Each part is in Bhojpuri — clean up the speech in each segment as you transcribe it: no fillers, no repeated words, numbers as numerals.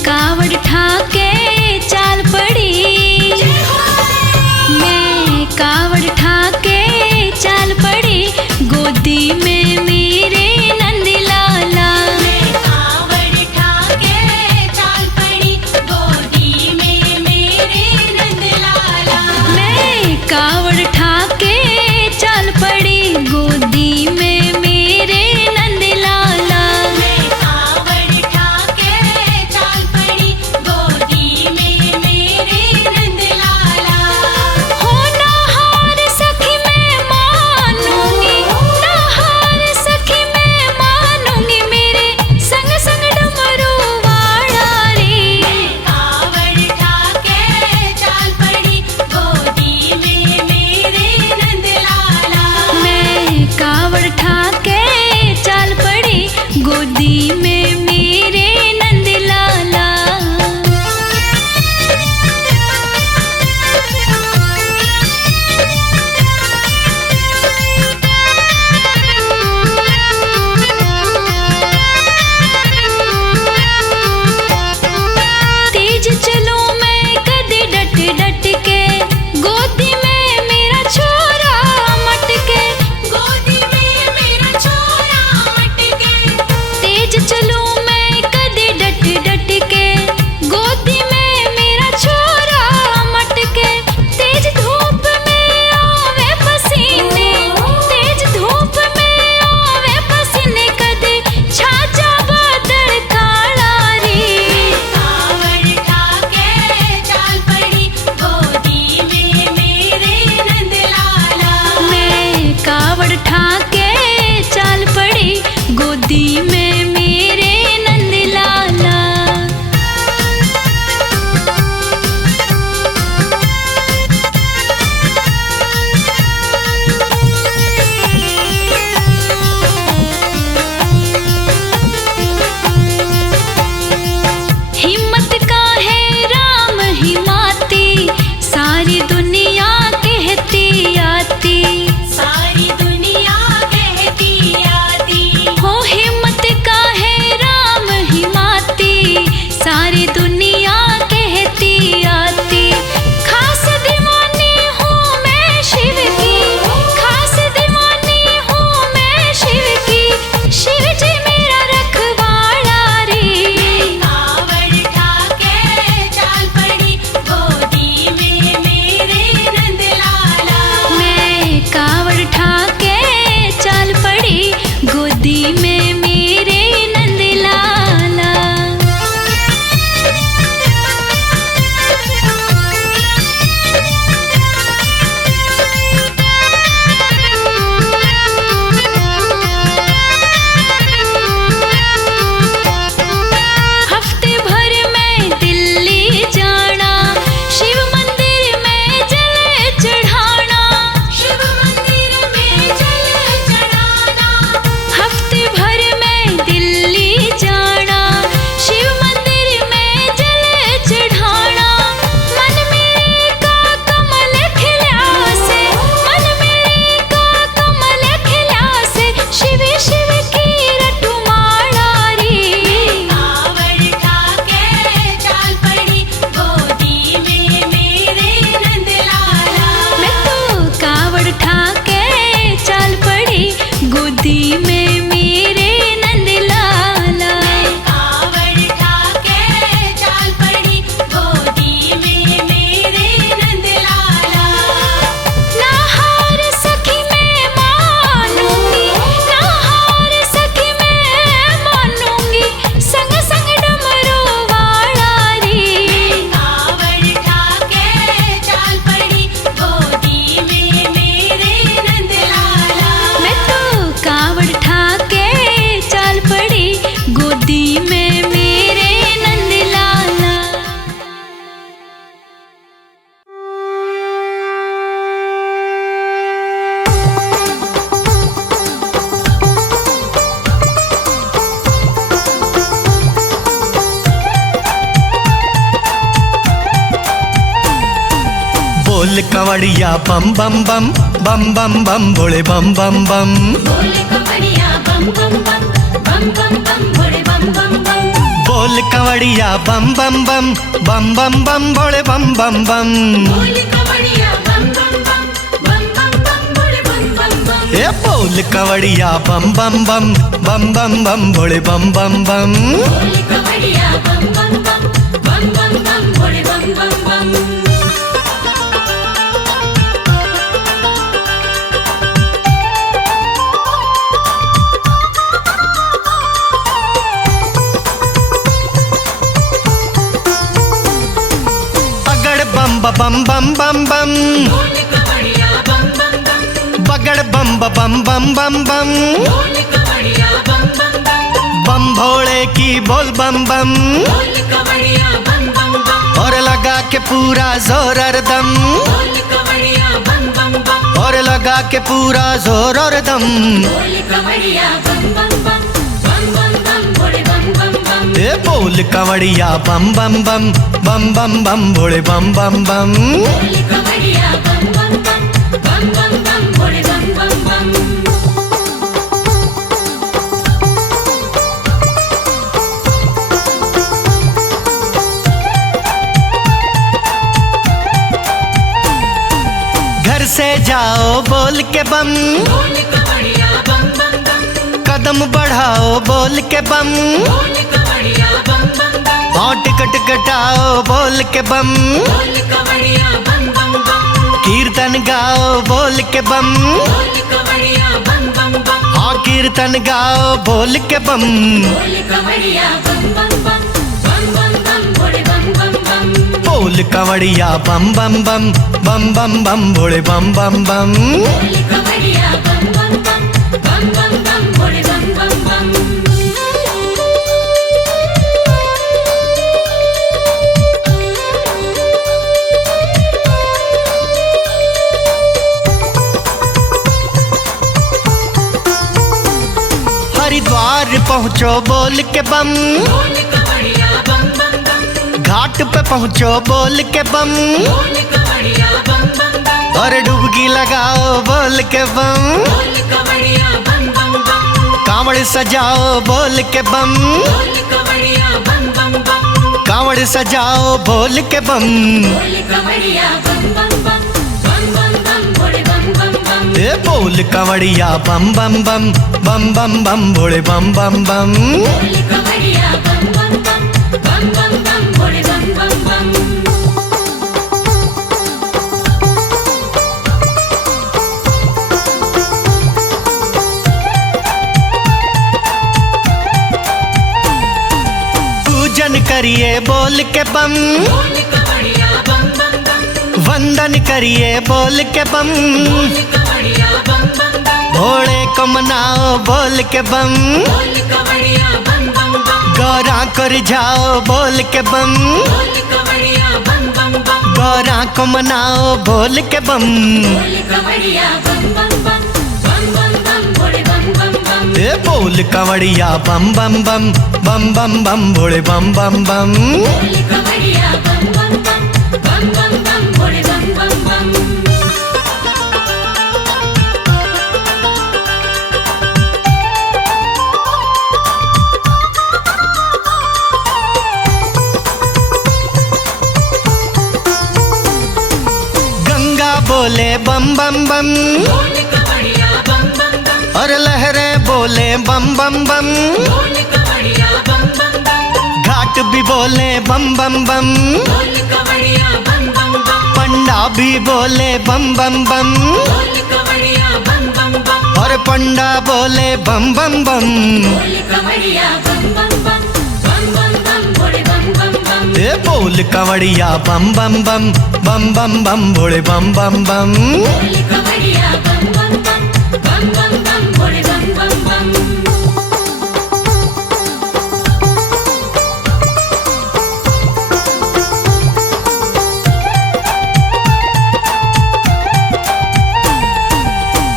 कावड़ ठाके चाल पड़ी, मैं कावड़ ठाके चाल पड़ी, गोदी में मेरे नंद लाला। मैं कावड़ ठाके चाल पड़ी, गोदी में मेरे नंद लाला। मैं कावड़ ठाके चाल पड़ी, गोदी में मेरे नंद लाला। मैं कावड़ ठाके चाल पड़ी, गोदी में मेरे नंद लाला। हो ना हार सखी मैं मानूंगी, ना हार सखी मैं मानूंगी, मेरे संग संग डमरू वाला रे। कावड़ ठाके चाल पड़ी, गोदी में मेरे नंद लाला। मैं कावड़ ठाके चाल पड़ी, गोदी में मेरे नंद लाला। तेज चलूं मैं कदे डट डट के, गोदी में मेरा छोरा मटके। गोदी में मेरा छोरा मटके। तेज चलूं मैं कदे डट डट के, गोदी में मेरा छोरा मटके। तेज धूप में आवे पसीने, तेज धूप में आवे पसीने, कदे छाजा बादल काला रे। कावड़ ठाके चाल पड़ी, गोदी में मेरे नंद लाला। मैं कावड़ ठाके चाल पड़ी, गोदी में मेरे नंद लाला। हिम्मत का है राम हिमाती, सारी दुनिया कहती आती। सारी दुनिया कहती आती। हो हिम्मत का है राम हिमाती, सारी दुनिया कहती आती। खास दीवानी हूँ मैं शिव की, खास दीवानी हूँ मैं शिव की, शिव जी मेरा रखवाला रे। कावड़ ठाके चाल पड़ी, गोदी में मेरे नंद लाला। मैं कावड़ ठाके चाल पड़ी, गोदी में मेरे नंद लाला। हफ्ते भर मैं दिल्ली जाना, शिव मंदिर में जल चढ़ाना। शिव मंदिर में जल चढ़ाना। हफ्ते भर मैं दिल्ली जाना, शिव मंदिर में जल चढ़ाना। मन मेरे का कमल खिला से, मन मेरे का कमल खिला से, शिव शिव की रटुमाला रे। कावड़ ठाके चाल पड़ी, गोदी में मेरे नंद लाला। मैं तो कावड़ ठाके चाल पड़ी, गोदी में मेरे नंद लाला। कावड़ ठाके चाल पड़ी, गोदी में मेरे नंद लाला। ना हार सखी मैं मानूंगी, ना हार सखी मैं मानूंगी, संग संग डमरू वाला रे। कावड़ ठाके चाल पड़ी, गोदी में मेरे नंद लाला। मैं तो कावड़ ठाके चाल पड़ी, गोदी में मेरे नंद लाला। बोल कवड़िया बम बम बम बम बम बम भोले बम बम बम। बोल कवड़िया बम बम बम बम बम बम भोले बम बम बम। बोल बोल कंवड़िया बम बम बम बम बम बम बोले बम बम बम। बोल कवड़िया बम बम बम बम बम बम बोले बम बम बम। ए बोल कंवड़िया बम बम बम बम बम बम बोले बम बम बम। बोल कवड़िया बम बम बम बम बम बम बोले बम बम बम। बम बम बम बम बम बोल कवड़िया बम बम बम। बगड़ बम बम बम बम बम बोल कवड़िया बम बम बम। बम भोले की बोल बम बम। बोल कवड़िया बम बम बम। और लगा के पूरा जोर और दम। बोल कवड़िया बम बम बम। और लगा के पूरा जोर और दम। बोल कवड़िया बम बम बम बम बम बम बोले बम बम बम। ए बोल कंवड़िया बम बम बम बम बम बम भोले बम बम बम। बोल कवड़िया बम बम बम बम बम बम बोले बम बम बम। घर से जाओ बोल के बम। बोल कवड़िया बम बम बम। कदम बढ़ाओ बोल के बम। बोल कवड़िया बम बम बम। और टिकट कटाओ बोल के बम। बोल कवड़िया बम बम बम। कीर्तन गाओ बोल के बम। बोल कवड़िया बम बम बम। हाँ कीर्तन गाओ बोल के बम। बोल कवड़िया बम बम बम बम बम बम बोले बम बम बम। बोल कंवड़िया बम बम बम बम बम बम भोले बम बम बम। बोल कवड़िया बम बम बम बम बम बम बोले बम बम बम। हरिद्वार पहुँचो बोल के बम। बोल कवड़िया बम बम बम। घाट पे पहुँचो बोल के बम। बोल कवड़िया बम बम बम। और डुबकी लगाओ बोल के बम। बोल कवड़िया बम बम बम। कांवड़ सजाओ बोल के बम। बोल कवड़िया बम बम बम। कांवड़ सजाओ बोल के बम। बोल कवड़िया बम बम बम बम बम बम बोले बम बम बम। ए बोल कंवड़िया बम बम बम बम बम बम भोले बम बम बम। बोल कवड़िया बम बम बम बम बम बम बोले बम बम बम। पूजन करिए बोल के बम। बोल कवड़िया बम बम बम। वंदन करिए बोल के बम। बोल कवड़िया बम बम बम। भोले को मनाओ बोल के बम। बोल कवड़िया बम बम बम। गौरा कर जाओ बोल के बम। बोल कवड़िया बम बम बम। गौरा को मनाओ बोल के बम। बोल कवड़िया बम बम बम बम बम बम बोले बम बम बम। ए बोल कंवड़िया बम बम बम बम बम बम भोले बम बम बम। बोल कवड़िया बम बम बम बम बम बम बोले बम बम बम। गंगा बोले बम बम बम। बोल कवड़िया बम बम बम। और लहरें बोले बम बम बम। बोल कवड़िया बम बम बम। घाट भी बोले बम बम बम। बोल कवड़िया बम बम बम। पंडा भी बोले बम बम बम। बोल कवड़िया बम बम बम। और पंडा बोले बम बम बम। बोल कवड़िया बम बम बम बम बम बम बोले बम बम बम। ए बोल कंवड़िया बम बम बम बम बम बम भोले बम बम बम। बोल कवड़िया बम बम बम बम बम बम बोले बम बम बम।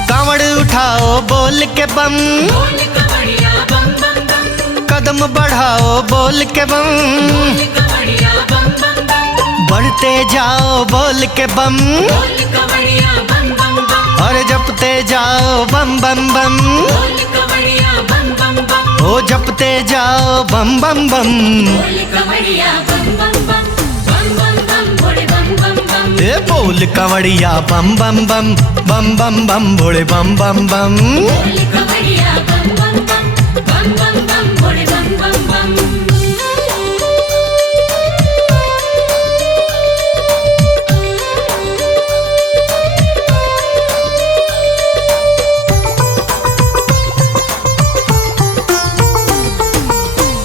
कांवड़ उठाओ बोल के बम। बोल कवड़िया बम बम बम। कदम बढ़ाओ बोल के बम। बोल कवड़िया बम बम बम। बढ़ते जाओ बोल के बम। बोल कवड़िया बम बम बम। और जपते जाओ बम बम बम। बोल कवड़िया बम बम बम। हो जपते जाओ बम बम बम। बोल कवड़िया बम बम बम बम बम बम बोले बम बम बम। ए बोल कांवड़िया बम बम बम बम बम बम भोले बम बम बम। बोल कवड़िया बम बम बम बम बम बम बोले बम बम बम।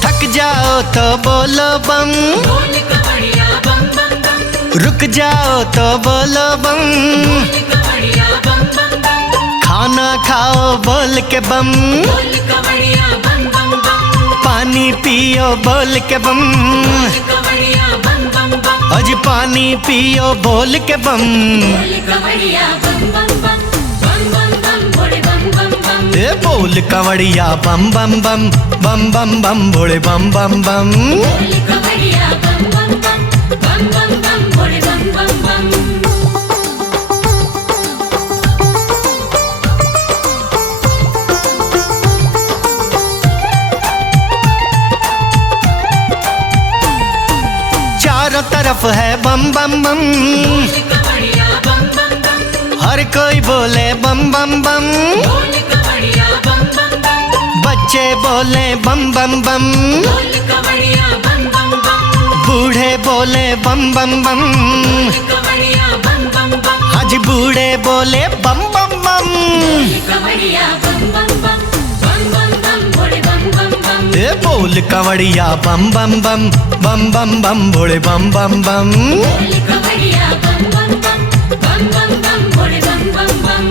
थक जाओ तो बोलो बम, बोल कवड़िया बम बम बम। रुक जाओ तो बोलो बम। बोल कवड़िया बम बम बम। खाना खाओ बोल के बम, बोल कवड़िया बम बम बम। पानी पियो बोल के बम। बोल कवड़िया बम बम बम। अज पानी पियो बोल के बम। बोल कवड़िया बम बम बम बम बम बम बोले बम बम बम। ए बोल कांवड़िया बम बम बम बम बम बम भोले बम बम बम। बोल कवड़िया बम बम बम बम बम बम बोले बम बम बम। चारों तरफ है बम बम बम, बोल कवड़िया बम बम बम। हर कोई बोले बम बम बम। बोल कवड़िया बम बम बम। बच्चे बोले बम बम बम, बोल कवड़िया बम बम बम। बूढ़े बोले बम बम बम। बोल कवड़िया बम बम बम। आज बूढ़े बोले बम बम बम। बोल कवड़िया बम बम बम बम बम बम बोले बम बम बम। ए बोल कांवड़िया बम बम बम बम बम बम भोले बम बम बम। बोल कवड़िया बम बम बम बम बम बम बोले बम बम बम।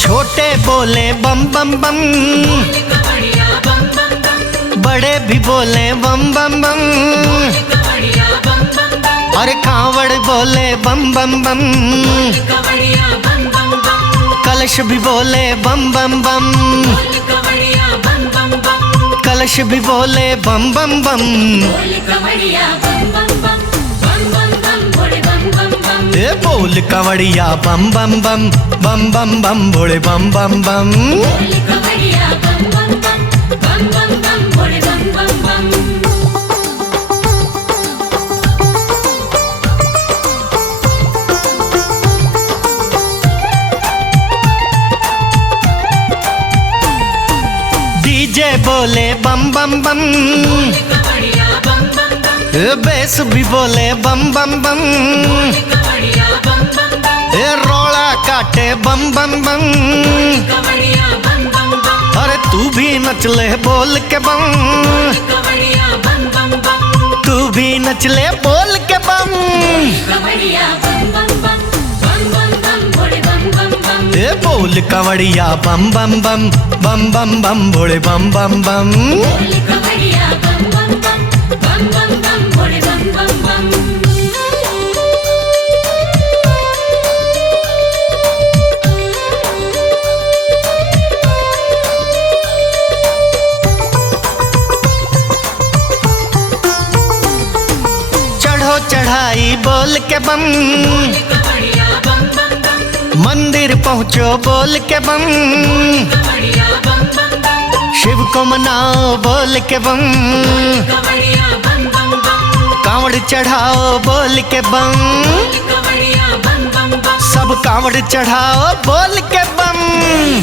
छोटे बोले बम बम बम, बोल कवड़िया बम बम बम। बड़े भी बोले बम बम बम। कवड़िया बम बम बम। अरे कांवड़ बोले बम बम बम। कवड़िया बम बम बम। कलश भी बोले बम बम बम। बोल कवड़िया बम बम बम। कलश भी बोले बम बम बम। बोल कवड़िया बम बम बम बम बम बम बोले बम बम बम। ए बोल कांवड़िया बम बम बम बम बम बम भोले बम बम बम। बोल कवड़िया बम बम बम बम बम बम बोले बम बम बम। डीजे बोले बम बम बम, कवड़िया बम बम बम। ए बेस भी बोले बम बम बम। कवड़िया बम बम बम। ए रोड़ा काटे बम बम बम। कवड़िया बम बम बम। अरे तू भी नच ले बोल के बम। कवड़िया बम बम बम। तू भी नच ले बोल के बम। कवड़िया बम बम बम बम बम बम बोले बम बम बम। ए बोल कांवड़िया बम बम बम बम बम बम भोले बम बम बम। बोल कवड़िया बम बम बम बम बम बम बोले बम बम बम। चढ़ो चढ़ाई बोल के बम, कवड़िया बम बम बम। मंदिर पहुँचो बोल के बम। कवड़िया बम बम बम। शिव को मनाओ बोल के बम। कवड़िया बम बम बम। कांवड़ चढ़ाओ बोल के बम। कवड़िया बम बम बम। सब कांवड़ चढ़ाओ बोल के बम।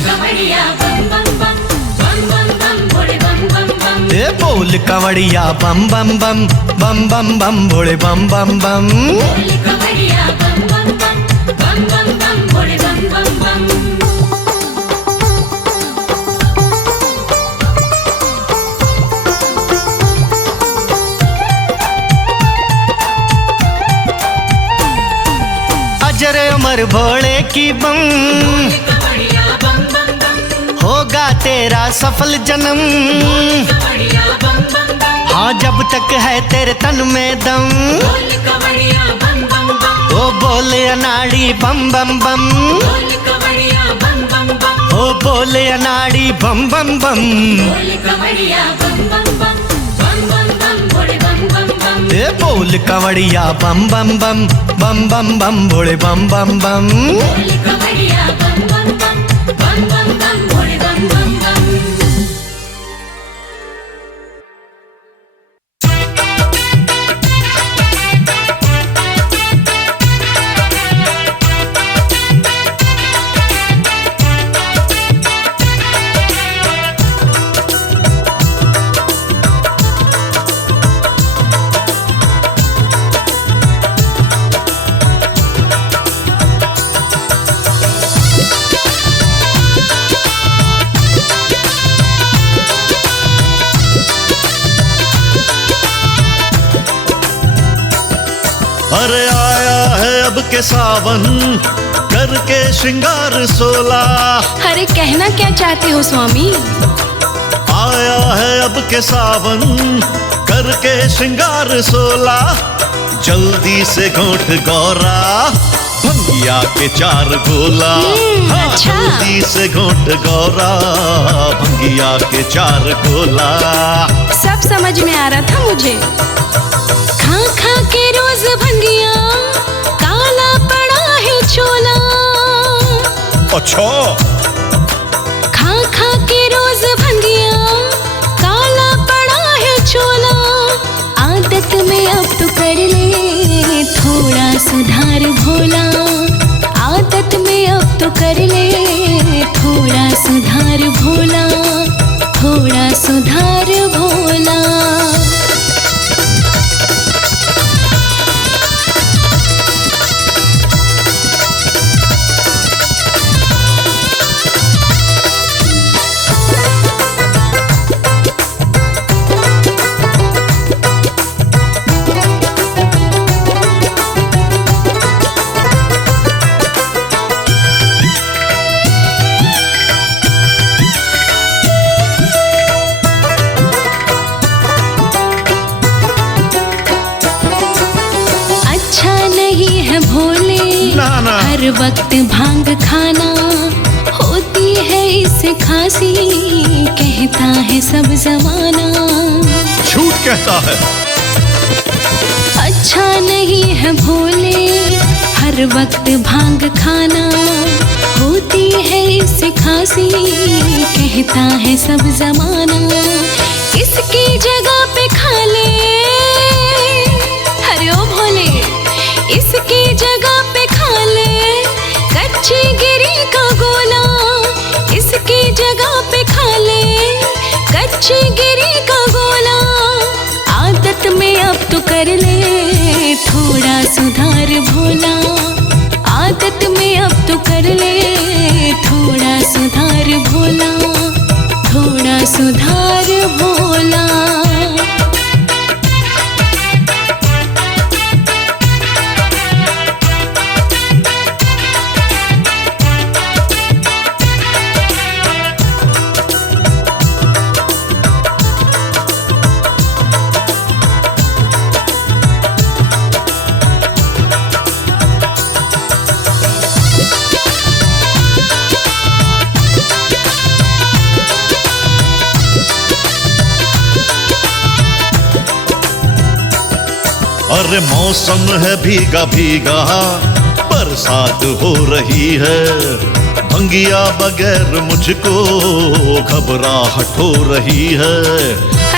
कवड़िया बम बम बम बम बम बम बोले बम बम बम। ए बोल कांवड़िया बम बम बम बम बम बम भोले बम बम बम। बोल कवड़िया बम बम बम बम बम बम बोले बम बम बम। अजर अमर भोले की बम, कवड़िया बम बम बम। होगा तेरा सफल जन्म। कवड़िया बम बम बम। हाँ जब तक है तेरे तन में दम। बोल कवड़िया बम बम बम। ओ बोले अनाड़ी बम बम बम। बोल कवड़िया बम बम बम। ओ बोले अनाड़ी बम बम बम। बोल कवड़िया बम बम बम ए बोल कांवड़िया बम बम बम बम बम बम भोले बम बम बम। बोल कवड़िया बम बम बम बम बम बम भोले बम बम बम। अरे आया है अब के सावन करके श्रृंगार सोला। अरे कहना क्या चाहते हो स्वामी? आया है अब के सावन करके श्रृंगार सोला। जल्दी से घोट गौरा भंगिया के 4 गोला। हाँ, अच्छा। जल्दी से घोट गौरा भंगिया के 4 गोला। सब समझ में आ रहा था मुझे। खा खा के रोज भंगिया काला पड़ा है चोला। अच्छा। खा खा के रोज भंगिया काला पड़ा है चोला। आदत में अब तो कर ले थोड़ा सुधार भोला। आदत में अब तो कर ले थोड़ा सुधार भोला। थोड़ा सुधार भोला। हर वक्त भांग खाना होती है इससे खांसी, कहता है सब जमाना। झूठ कहता है। अच्छा नहीं है भोले हर वक्त भांग खाना होती है इससे खांसी, कहता है सब जमाना। इसकी जगह पे खा ले, अरे ओ भोले इसकी जगह पे खा ले कच्ची गिरी का गोला। इसकी जगह पे खा ले कच्ची गिरी का गोला। आदत में अब तो कर ले थोड़ा सुधार भोला। आदत में अब तो कर ले थोड़ा सुधार भोला। थोड़ा सुधार भोला। अरे मौसम है भीगा भीगा बरसात हो रही है। भंगिया बगैर मुझको घबराहट हो रही है।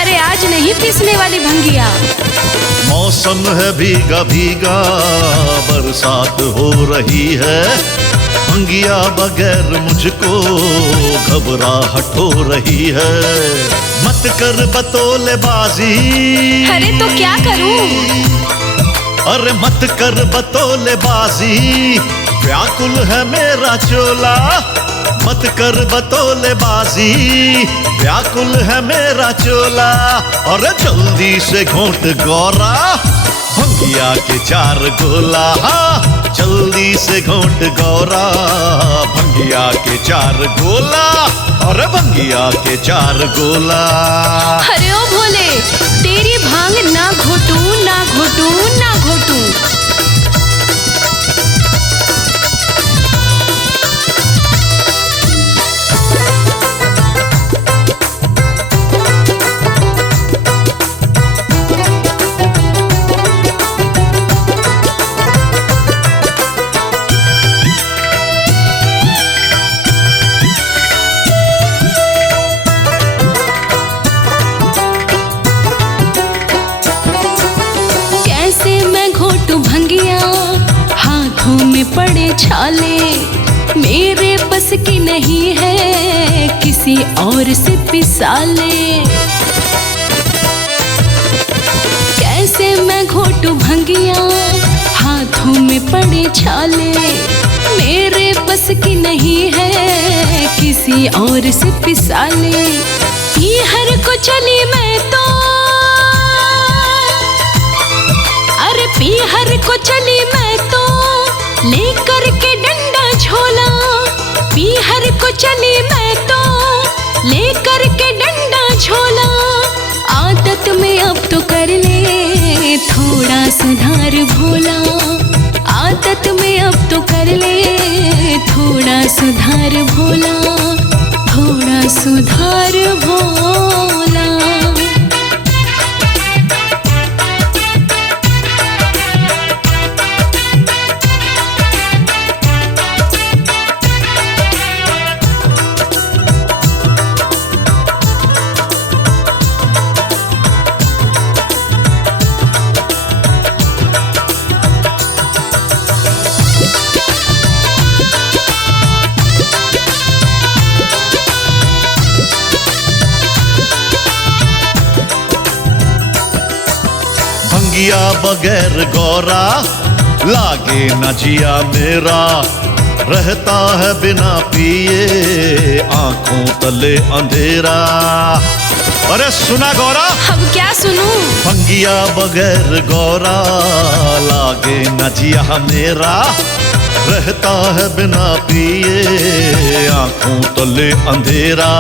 अरे आज नहीं पीसने वाली भंगिया। मौसम है भीगा भीगा बरसात हो रही है। भंगिया बगैर मुझको घबराहट हो रही है। मत कर बतौले बाजी। अरे तो क्या करूं? अरे मत कर बतौले बाजी, व्याकुल है मेरा चोला। मत कर बतौले बाजी, व्याकुल है मेरा चोला। अरे जल्दी से घोट गौरा भंगिया के 4 गोला। हाँ, जल्दी से घोट गौरा भंगिया के 4 गोला। अरे भंगिया के 4 गोला। अरे ओ भोले तेरी भांग ना घोटू ना घोटू ना घोटू। पड़े छाले, मेरे बस की नहीं है किसी और से पिसाले। कैसे मैं घोटू भंगिया, हाथों में पड़े छाले, मेरे बस की नहीं है किसी और से पिसाले। पीहर को चली मैं तो, अरे पीहर को चली मैं तो, लेकर के डंडा झोला। पीहर को चली मैं तो, लेकर के डंडा झोला। आदत में अब तो कर ले थोड़ा सुधार भोला, आदत में अब तो कर ले थोड़ा सुधार भोला, थोड़ा सुधार भोला। भंगिया बगैर गौरा लागे न जिया मेरा, रहता है बिना पिए आंखों तले अंधेरा। अरे सुना गौरा, अब क्या सुनूं? भंगिया बगैर गौरा लागे न जिया मेरा, रहता है बिना पिए आंखों तले अंधेरा।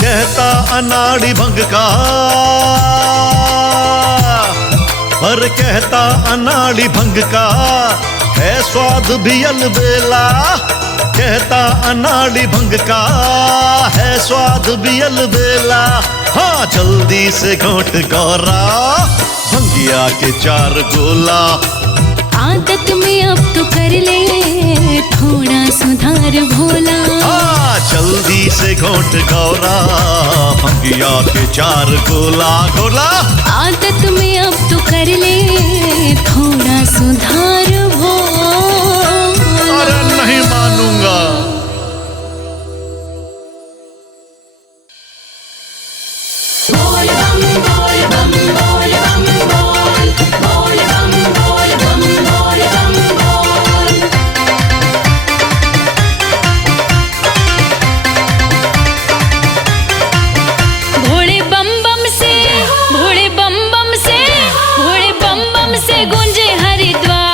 कहता अनाड़ी भंग का, पर कहता अनाड़ी भंग का है स्वाद भी अलबेला। कहता अनाड़ी भंग का है स्वाद भी अलबेला। हाँ जल्दी से घोट गौरा भंगिया के 4 गोला। आदत में अब तो कर ले थोड़ा सुधार भोला। हाँ जल्दी से घोट गौरा भंगिया के 4 गोला गोला। आदत में अब तो कर ले थोड़ा सुधार भोला। अरे नहीं मानूंगा। बोल बम बोल बम बोल बम बोल, बोल बम बोल बम बोल बम बोल। भोले बम बम से, भोले बम बम से, भोले बम बम से गूंजे हरिद्वार।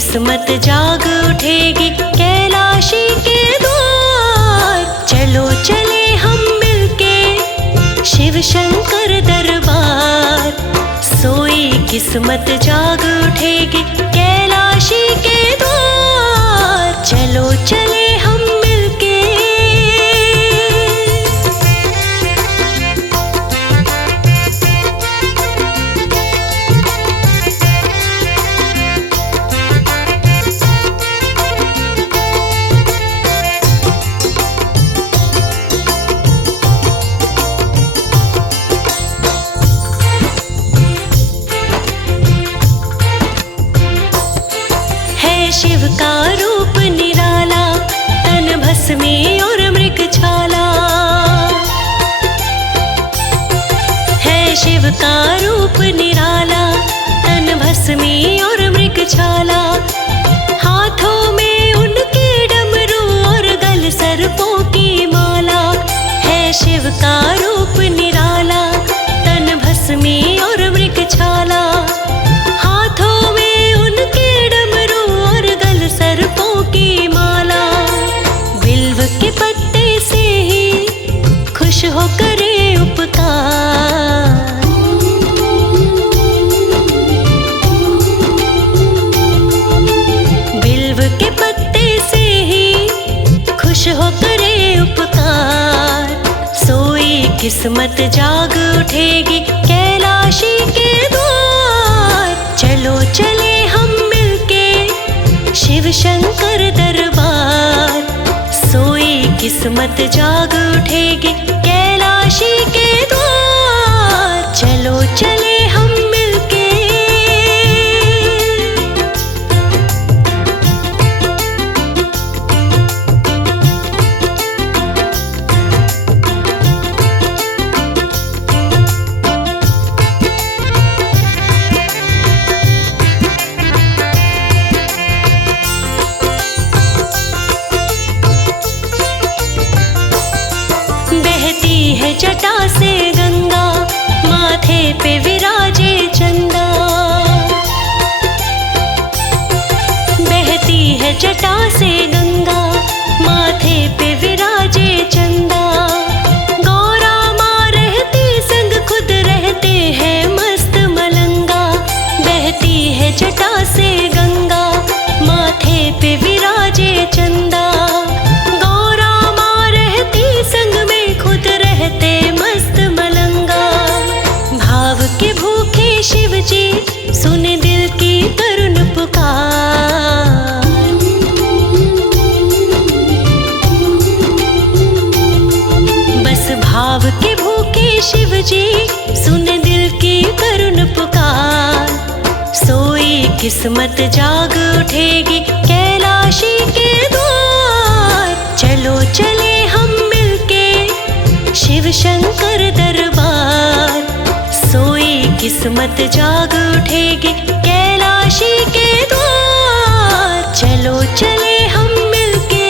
किस्मत जाग उठेगी कैलाशी के द्वार। चलो चले हम मिलके शिव शंकर दरबार। सोई किस्मत जाग उठेगी कैलाशी के द्वार। चलो चले हम मिलके। शिव का रूप निराला, तन भस्मी और मृगछाला। है शिव का रूप निराला, तन भस्मी और मृगछाला। हाथों में उनके डमरू और गल सर्पों की माला। है शिव का रूप निराला, तन भस्मी और मृगछाला। हाथों में उनके सर्पों की माला। बिल्व के पत्ते से ही खुश हो करे उपकार। बिल्व के पत्ते से ही खुश हो करे उपकार। सोई किस्मत जाग उठेगी कैलाशी के द्वार। चलो चले हम शिव शंकर दरबार। सोई किस्मत जाग उठेगी कैलाशी के द्वार। चलो चले हम मिलके। है जटा से गंगा, माथे पे विराजे चंदा। बहती है जटा से गंगा, माथे पे विराजे चंदा। गौरा माँ रहती संग खुद रहते हैं मस्त मलंगा। बहती है जटा से गंगा, माथे पे विराजे चंदा। गौरा माँ रहती संग में खुद रहते मस्त मलंगा। भाव के भूखे शिव जी सुन दिल की करुण पुकार। बस भाव के भूखे शिव जी सुन दिल की करुण पुकार। सोई किस्मत जाग उठेगी कैलाशी के द्वार। चलो चले हम शिव शंकर दरबार। सोई किस्मत जाग उठेगी कैलाशी के द्वार। चलो चले हम मिलके।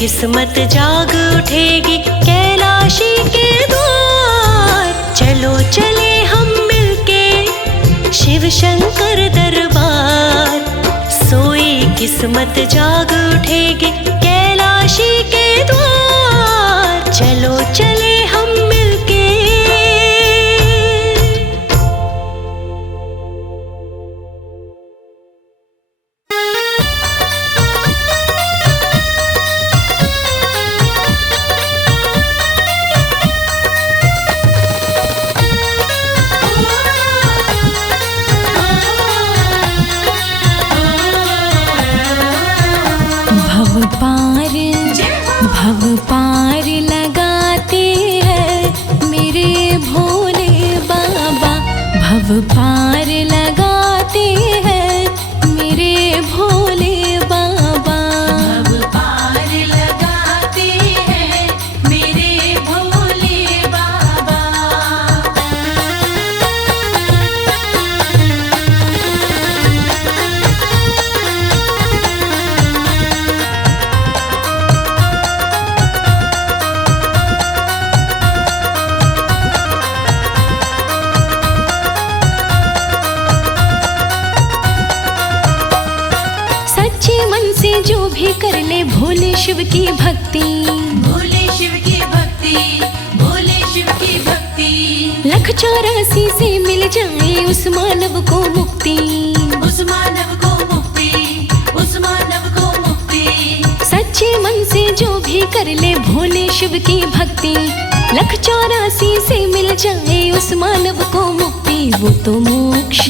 किस्मत जाग उठेगी कैलाशी के द्वार। चलो चले हम मिलके शिव शंकर दरबार। किस्मत जाग उठेगी कैलाशी के द्वार। चलो चले हम मिलके। भव पार लगाते हैं मेरे भोले बाबा। भव पार लगाते हैं मेरे भोले बाबा। भव पार लगाते हैं मेरे भोले बाबा। जो भी कर ले भोले शिव की भक्ति, भोले शिव की भक्ति, भोले शिव की भक्ति। 184 से मिल जाए उस मानव को मुक्ति, उस मानव को मुक्ति, उस मानव को मुक्ति। सच्चे मन से जो भी कर ले भोले शिव की भक्ति, 184 से मिल जाए उस मानव को मुक्ति। वो तो मोक्ष,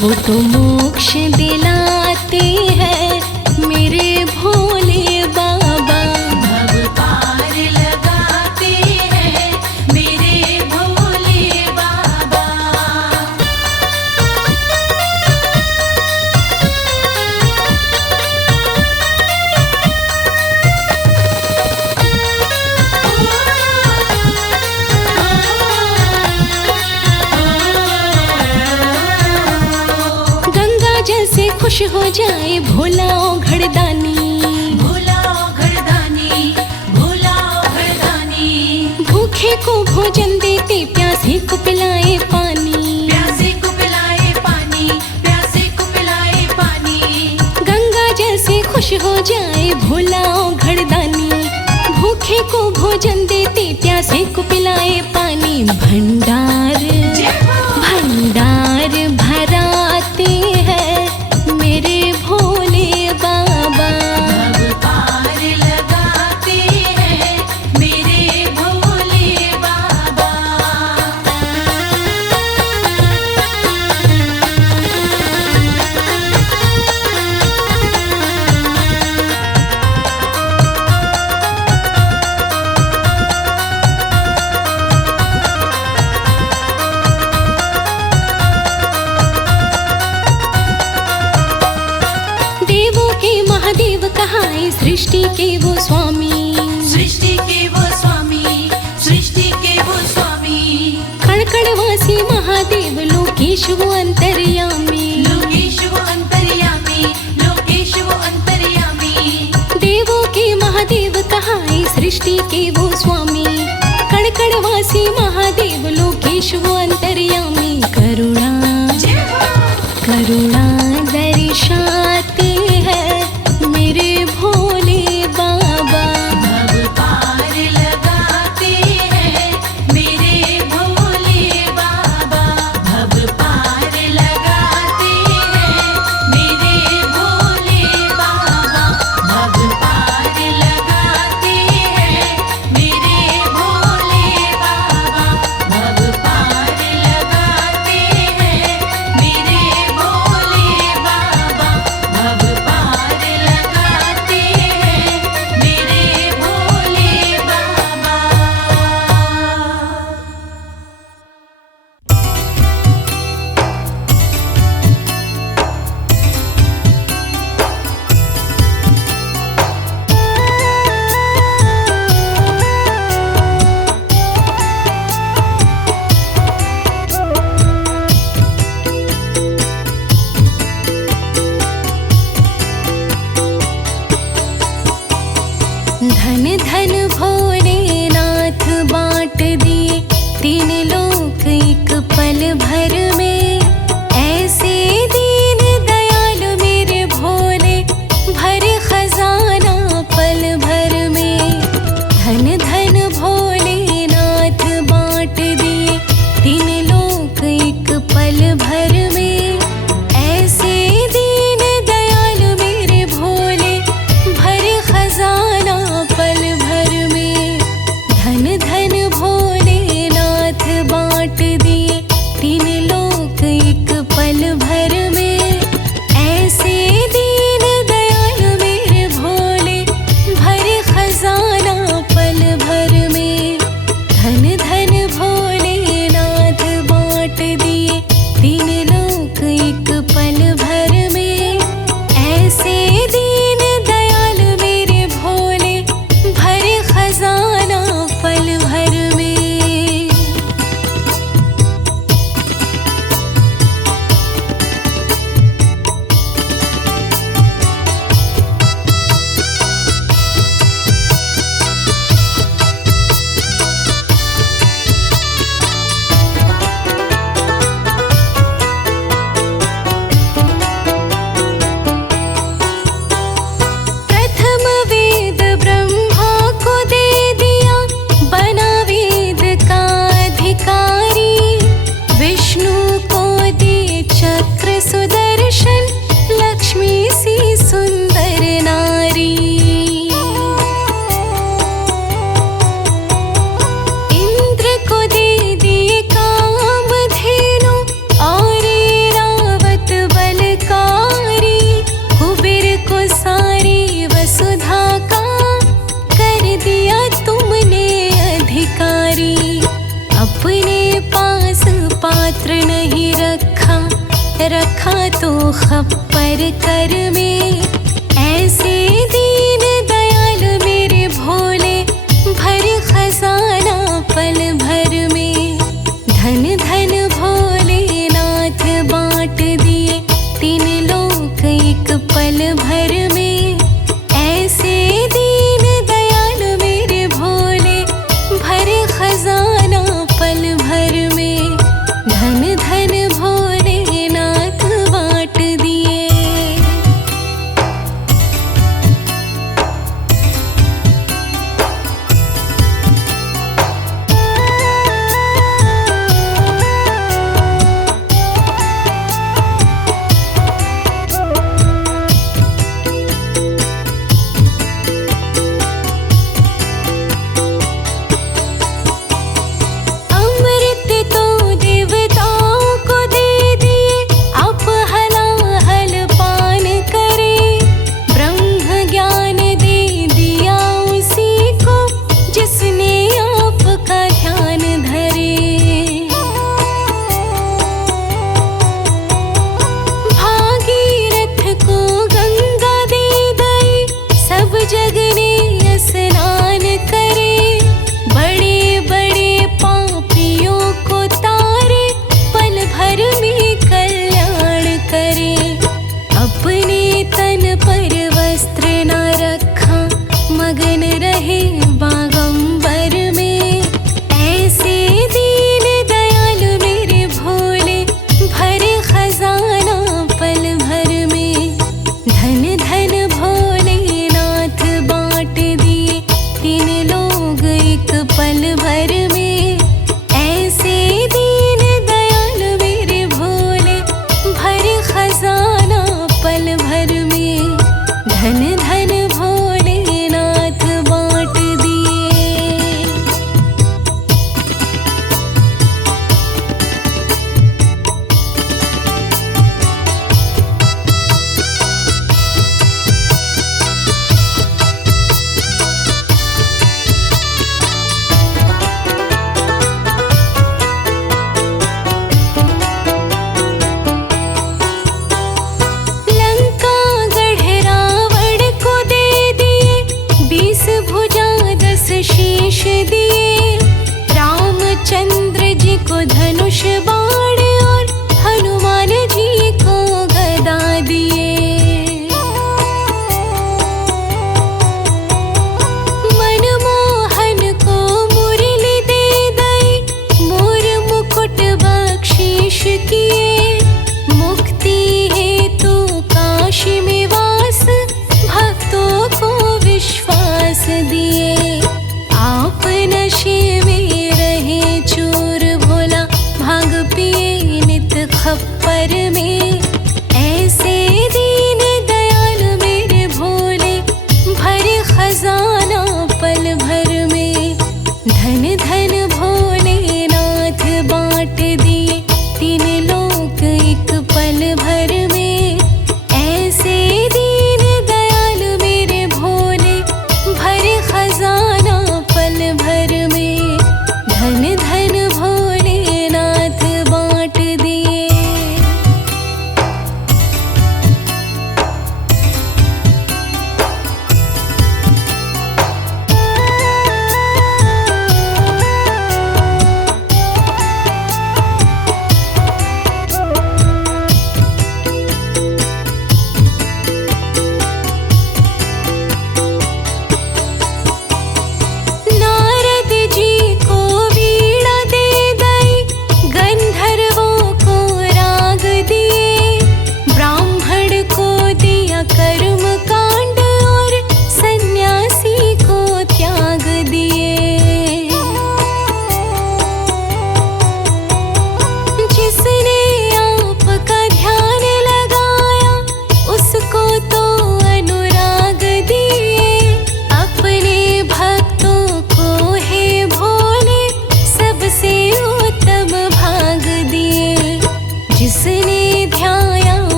वो तो मोक्ष दिलाते हैं मेरे भोले बाबा। भव पार लगाते हैं मेरे भोले बाबा। गंगा जल से खुश हो जाए भोला घड़दानी, भोला घड़दानी, भोला घड़दानी। भूखे को भोजन देते प्यासे को पिलाए पानी, प्यासे को पिलाए पानी, प्यासे को पिलाए पानी। गंगा जैसे खुश हो जाए भोला घड़दानी। भूखे को भोजन देते प्यासे को पिलाए पानी। भंडार भंडार भराते हैं मेरे भोले बाबा। भव पार लगाते हैं मेरे भोले बाबा। कहाए सृष्टि के वो स्वामी, सृष्टि के वो स्वामी, सृष्टि के वो स्वामी। कड़कड़वासी महादेव लोकेश वो अंतर्यामी, लोकेश वो अंतर्यामी, लोकेश वो अंतर्यामी। देवों के महादेव कहाए सृष्टि के वो स्वामी। कड़कड़वासी महादेव लोकेश वो अंतर्यामी। करुणा करुणा दर्शाते हैं मेरे भोले बाबा। भव पार लगाते हैं मेरे भोले बाबा। भव पार लगाते हैं मेरे भोले बाबा। भव पार लगाते हैं मेरे भोले बाबा। ऐसे दीन दयाल मेरे भोले, भरे खजाना पल भर में। प्रथम वेद ब्रह्मा को दे दिया, बना वेद का अधिकारी। विष्णु को दिए चक्र सुदर्शन, लक्ष्मी सी सुंदर नारी। इंद्र को दे दिए कामधेनु, और रावत बलकारी। कुबेर को सारी वसुधा का कर दिया तुमने अधिकारी। अपने पास पात्र नहीं रखा, रखा तो खप्पर कर में। ऐसे दीन दयाल मेरे भोले, भरे खजाना पल भर में। धन धन भोलेनाथ बांट दिए, तीन लोक एक पल भर में। ऐसे दीन दयाल मेरे भोले, भरे खजाना पल भर में। धन धन भोलेनाथ बांट दिए। अमृत तो देवताओं को दे दिए, आप हलाहल पान करे। ब्रह्म ज्ञान दे दिया उसी को, जिसने आपका ध्यान धरे। भागीरथ को गंगा दे दई, सब जग ने स्नान करे। बड़े बड़े पापियों को तारे, पल भर में कल्याण करे। अपने तन पर वस्त्र न रखा, मगन रहे बागंबर में। ऐसे दीन दयाल मेरे भोले, भरे खजाना पल भर में। धन धन भोलेनाथ बांट दिए, तीन लोग एक पल भर में। ऐसे दीन दयाल मेरे भोले, भरे खजाना पल भर में। धन धन भोलेनाथ बांट दिए। लंका गढ़ रावण को दे दिए, 20 भुजा 10 शीश दिए। रामचंद्र जी को धनुष बाण, और हनुमान जी को गदा दिए। मनमोहन को मुरली दे दई, मोर मुकुट बख्शीश किए। मुक्ति हेतु काशी में वास, भक्तों को विश्वास दिए। आप नशे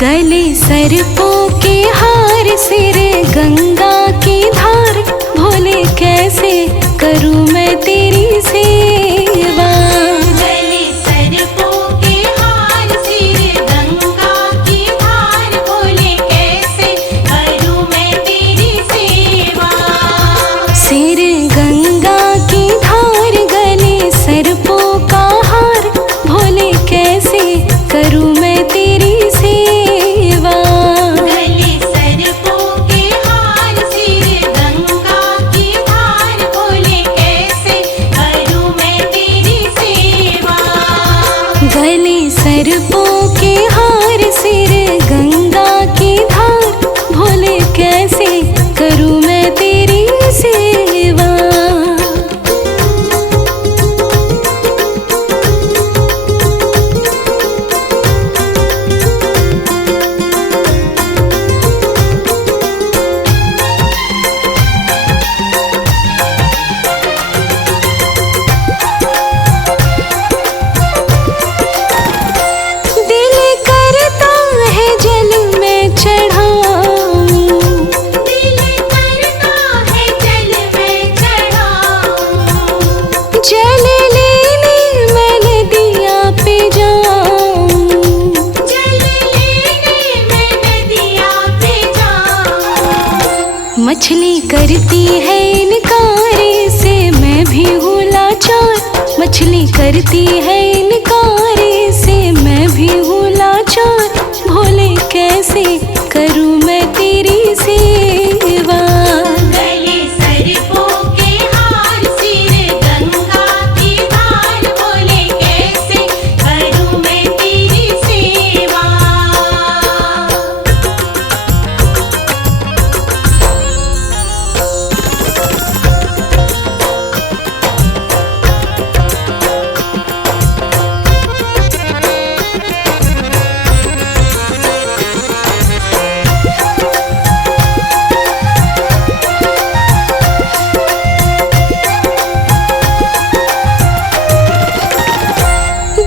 गले सर्पों के हार, सिर गंगा की धार, भोले कैसे करूं मैं तेरी सेवा। गले सर्पों के हार, सिर गंगा की धार, भोले कैसे करूं मैं तेरी सेवा। सिर गंगा की धार, गले सर्पों का हार, भोले कैसे करूं मैं तेरी सेवा। गले सर्पों के हार, सिर गंगा की धार, भोले कैसे करूं मैं तेरी सेवा। गले सर्पों के हार, सिर गंगा की धार, भोले कैसे करूं मैं तेरी सेवा। दिल करता है जल में चढ़ाऊं, दिल करता है जल में चढ़ाऊं, जल लेने मैं नदिया पे जाऊं। जल लेने मैं नदिया पे जाऊं। मछली करती है इनकार से मैं भी हूँ लाचार, मछली करती है इनकार से मैं भी हूँ लाचार, भोले कैसे करूं मैं तेरी सेवा। गले सर्पों के हार, सिर गंगा की धार, भोले कैसे करूं मैं तेरी सेवा।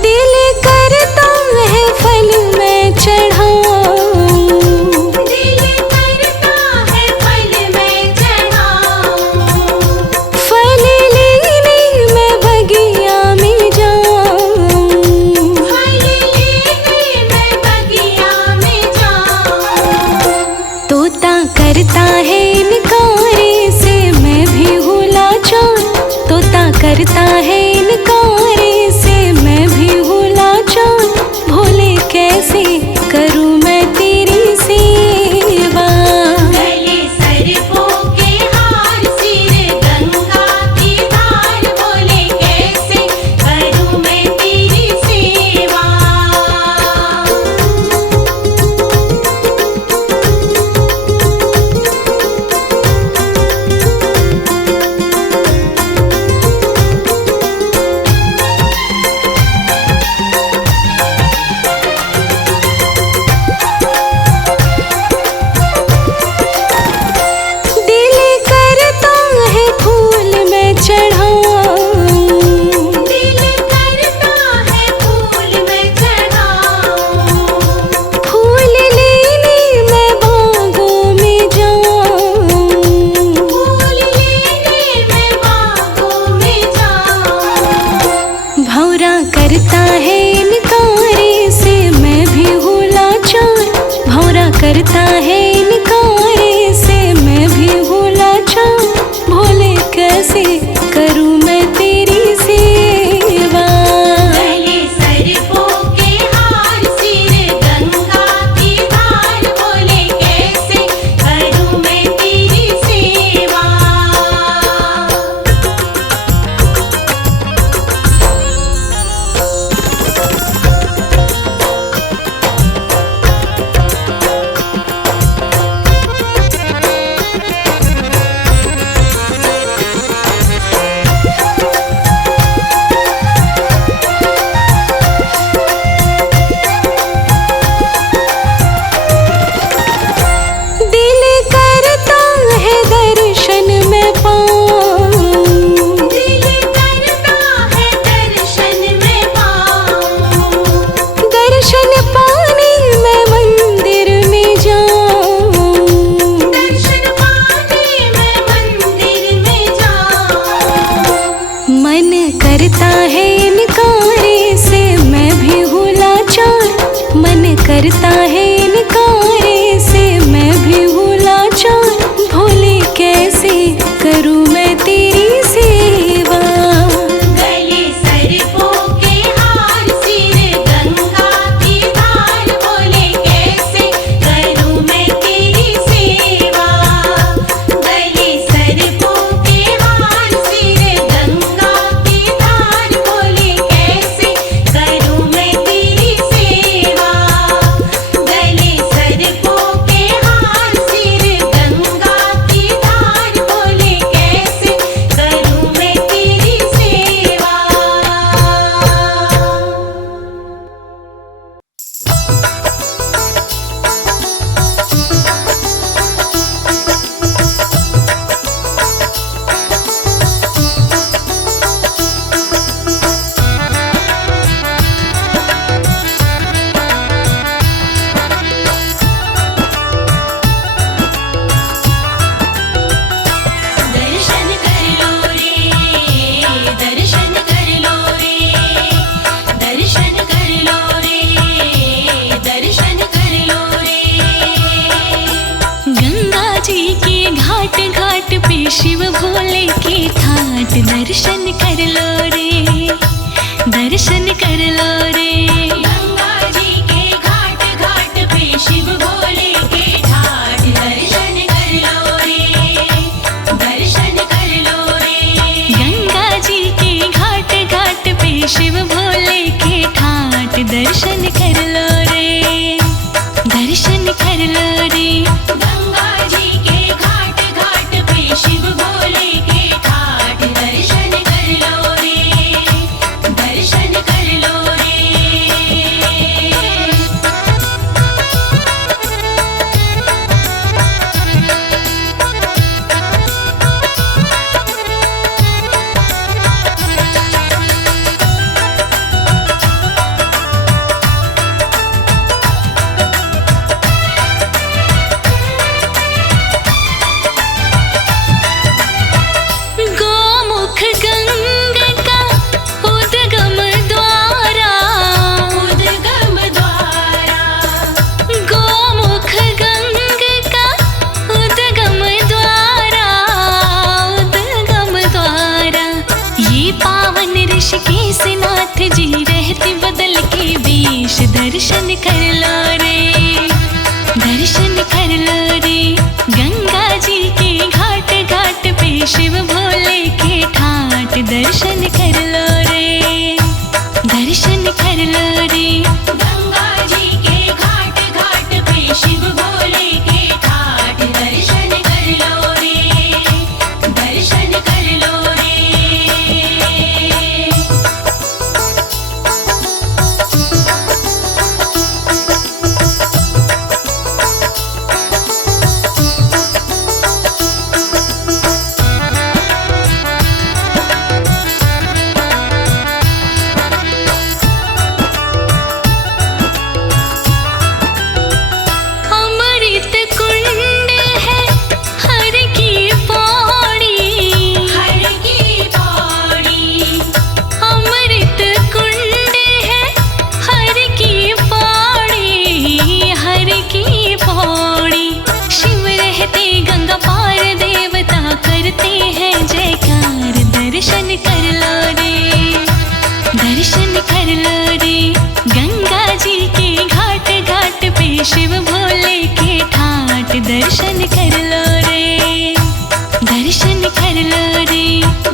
दिल करता है फल मैं चढ़ाऊं, दिल करता है फल मैं चढ़ाऊं, फल लेने मैं बगिया में जाऊं। फल लेने मैं बगिया में जाऊं। तोता करता है इनकार से मैं भी हूँ लाचार, तोता करता है इनकार से मैं भी हूँ लाचार, भोले कैसे करूं मैं तेरी सेवा। गले सर्पों के हार, सिर गंगा की धार, भोले कैसे करूं मैं तेरी सेवा। लो रे। गंगा जी के घाट घाट पे शिव भोले के ठाठ दर्शन कर लो रे, दर्शन कर लो रे। गंगा जी के घाट घाट पे शिव भोले के ठाट दर्शन कर लो रे, दर्शन कर लो रे। गंगा जी के घाट घाट पे शिव भोले के ठाठ दर्शन कर लो रे, दर्शन कर लो रे। गोमुख गंगा का उद्गम द्वारा, उद्गम द्वारा, गोमुख गंगा का उद्गम द्वारा, उद्गम द्वारा। ये पावन ऋषिकेश नाथ जी रहते बदल के वेश दर्शन कर लो रे, दर्शन कर लो रे। गंगा जी के घाट घाट पे शिव भोले के ठाट दर्शन कर लो रे, दर्शन कर लो रे। गंगा जी के घाट घाट पे शिव भोले के ठाठ दर्शन कर लो रे, दर्शन कर लो रे। अमृत कुंड है हर की पौड़ी, हर की पौड़ी, अमृत कुंड है हर की पौड़ी, हर की पौड़ी। शिव रहते गंगा पार देवता करते हैं जयकार दर्शन कर लो रे, दर्शन कर लो रे। गंगा जी के घाट घाट पे शिव भोले के ठाट दर्शन कर लो रे, दर्शन कर लो रे।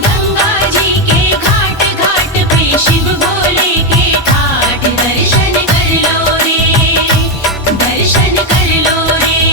गंगा जी के घाट घाट पे शिव भोले के ठाठ दर्शन कर लो रे, दर्शन कर लो रे।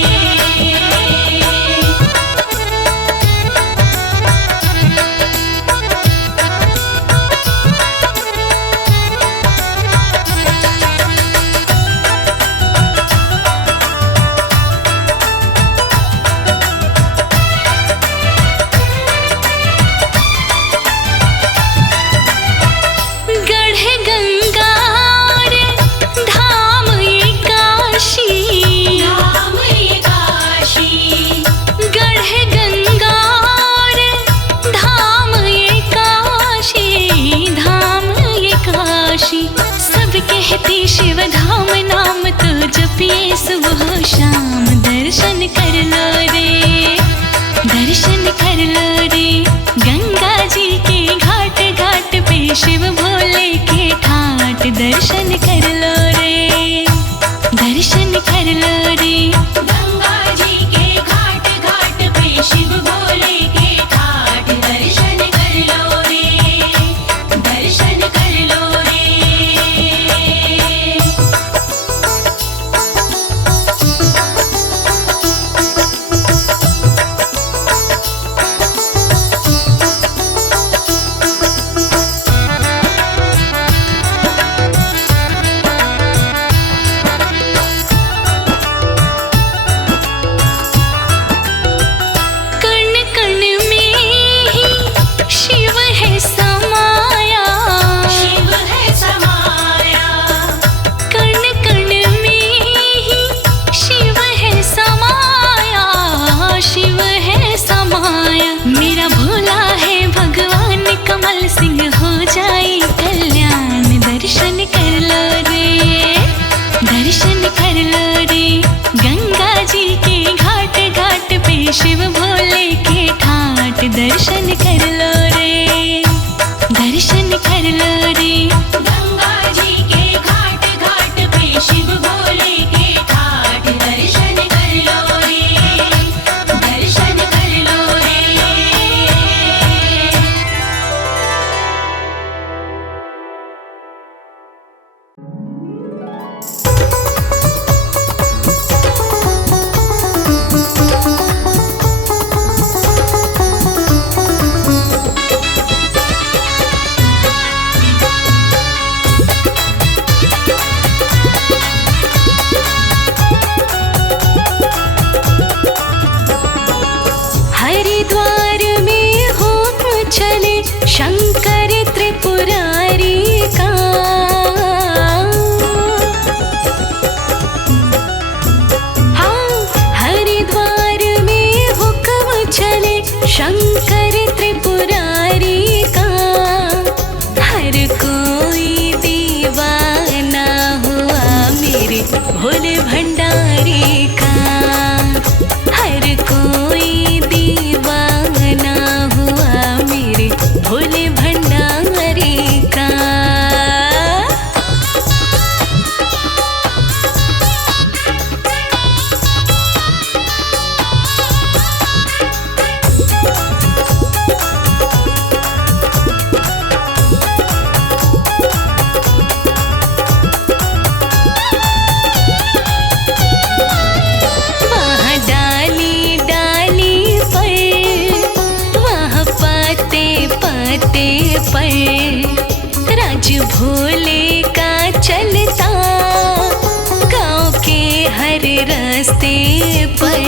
गढ़ गंगा रे धाम ये काशी, धाम ये काशी, गढ़ गंगा रे धाम ये काशी, धाम ये काशी। सब कहते शिव धाम नाम तो जपिए सुबह शाम दर्शन कर लो रे, दर्शन कर लो रे। गंगा जी के घाट घाट पे शिव भोले के ठाट दर्शन कर लो रे, दर्शन कर लो रे। गंगा जी के घाट घाट पे शिव भोले के ठाठ दर्शन कर लो रे, दर्शन कर लो रे। भोले का चलता गांव के हर रास्ते पर।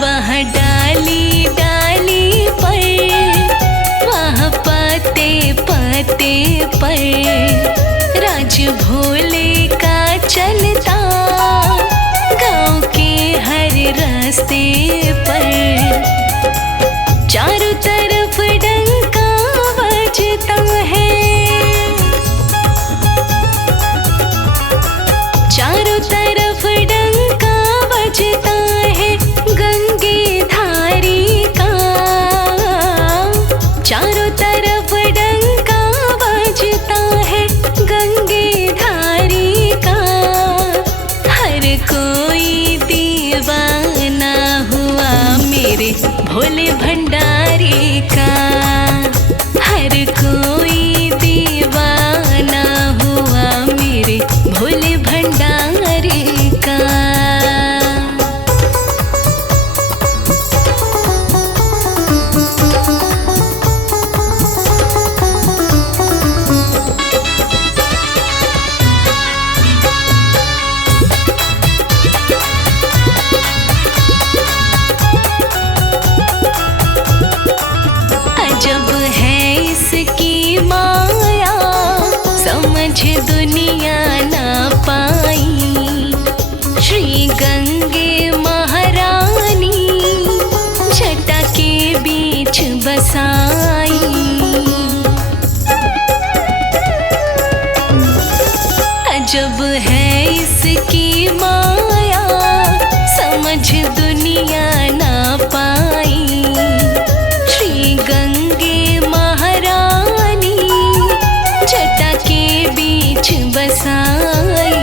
वहाँ डाली डाली पर, वहाँ पत्ते पत्ते पर राज भोले का चलता गांव के हर रास्ते पर। चारों तरफ डंका बजता है, चारों तरफ डंका बजता है गंगे धारी का। चारों तरफ डंका बजता है गंगे धारी का। हर कोई दीवाना हुआ मेरे भोले भंडारी का। हर कोई दीवाना हुआ मेरे भोले भंडारी का। अजब है इसकी माया, समझ दुनिया ना पाई। श्री गंगे महारानी जटा के बीच बसाई। अजब है इसकी माया, समझ दुनिया ना पाई। श्री गंगे महारानी जटा के बीच बसाई।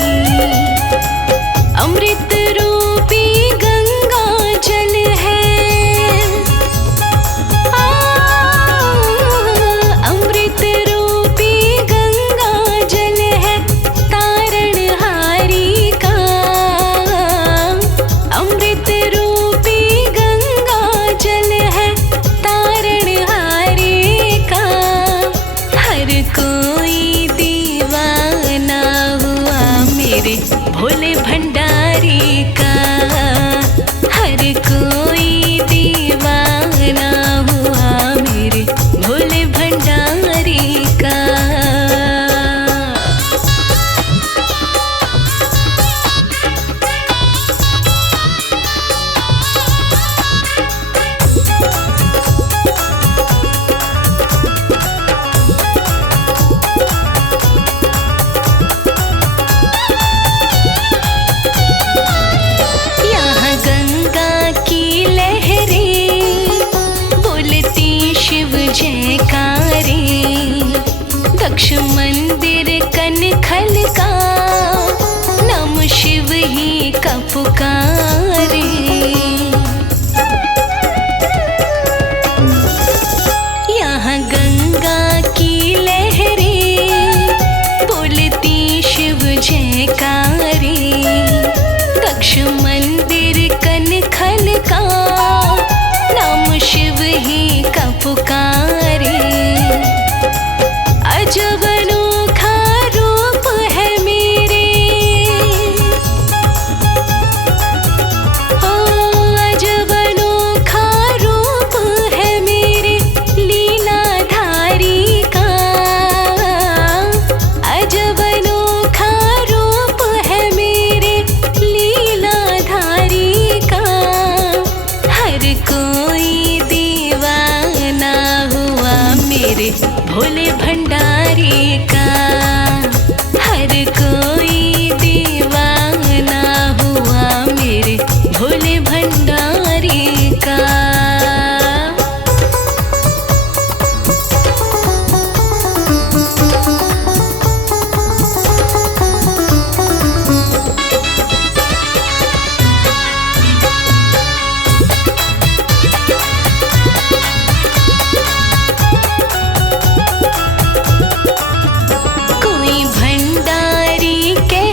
अमृत रूपी गंगा जल है, अमृत रूपी गंगा जल है तारणहारी का। अमृत रूपी गंगा जल है तारणहारी का। हर कोई दीवाना हुआ मेरे भोले भंडारी का। हर कोई दीवाना हुआ मेरे भोले भंडारी का। यहाँ गंगा की लहरें बोलती शिव जयकारे। दक्ष मंदिर कनखल का नाम शिव ही का पुकारे। यहाँ गंगा की लहरें बोलती शिव जयकारे। दक्ष मंदिर कनखल का नाम शिव ही का पुकारे। अजब अनोखा रूप है मेरे, ओ अजब अनोखा रूप है मेरे लीलाधारी का। अजब अनोखा रूप है मेरे लीलाधारी का। हर कोई दीवाना हुआ मेरे भोले भंडारी का। हर कोई दीवाना हुआ मेरे भोले भंडारी का। कोई भंडारी के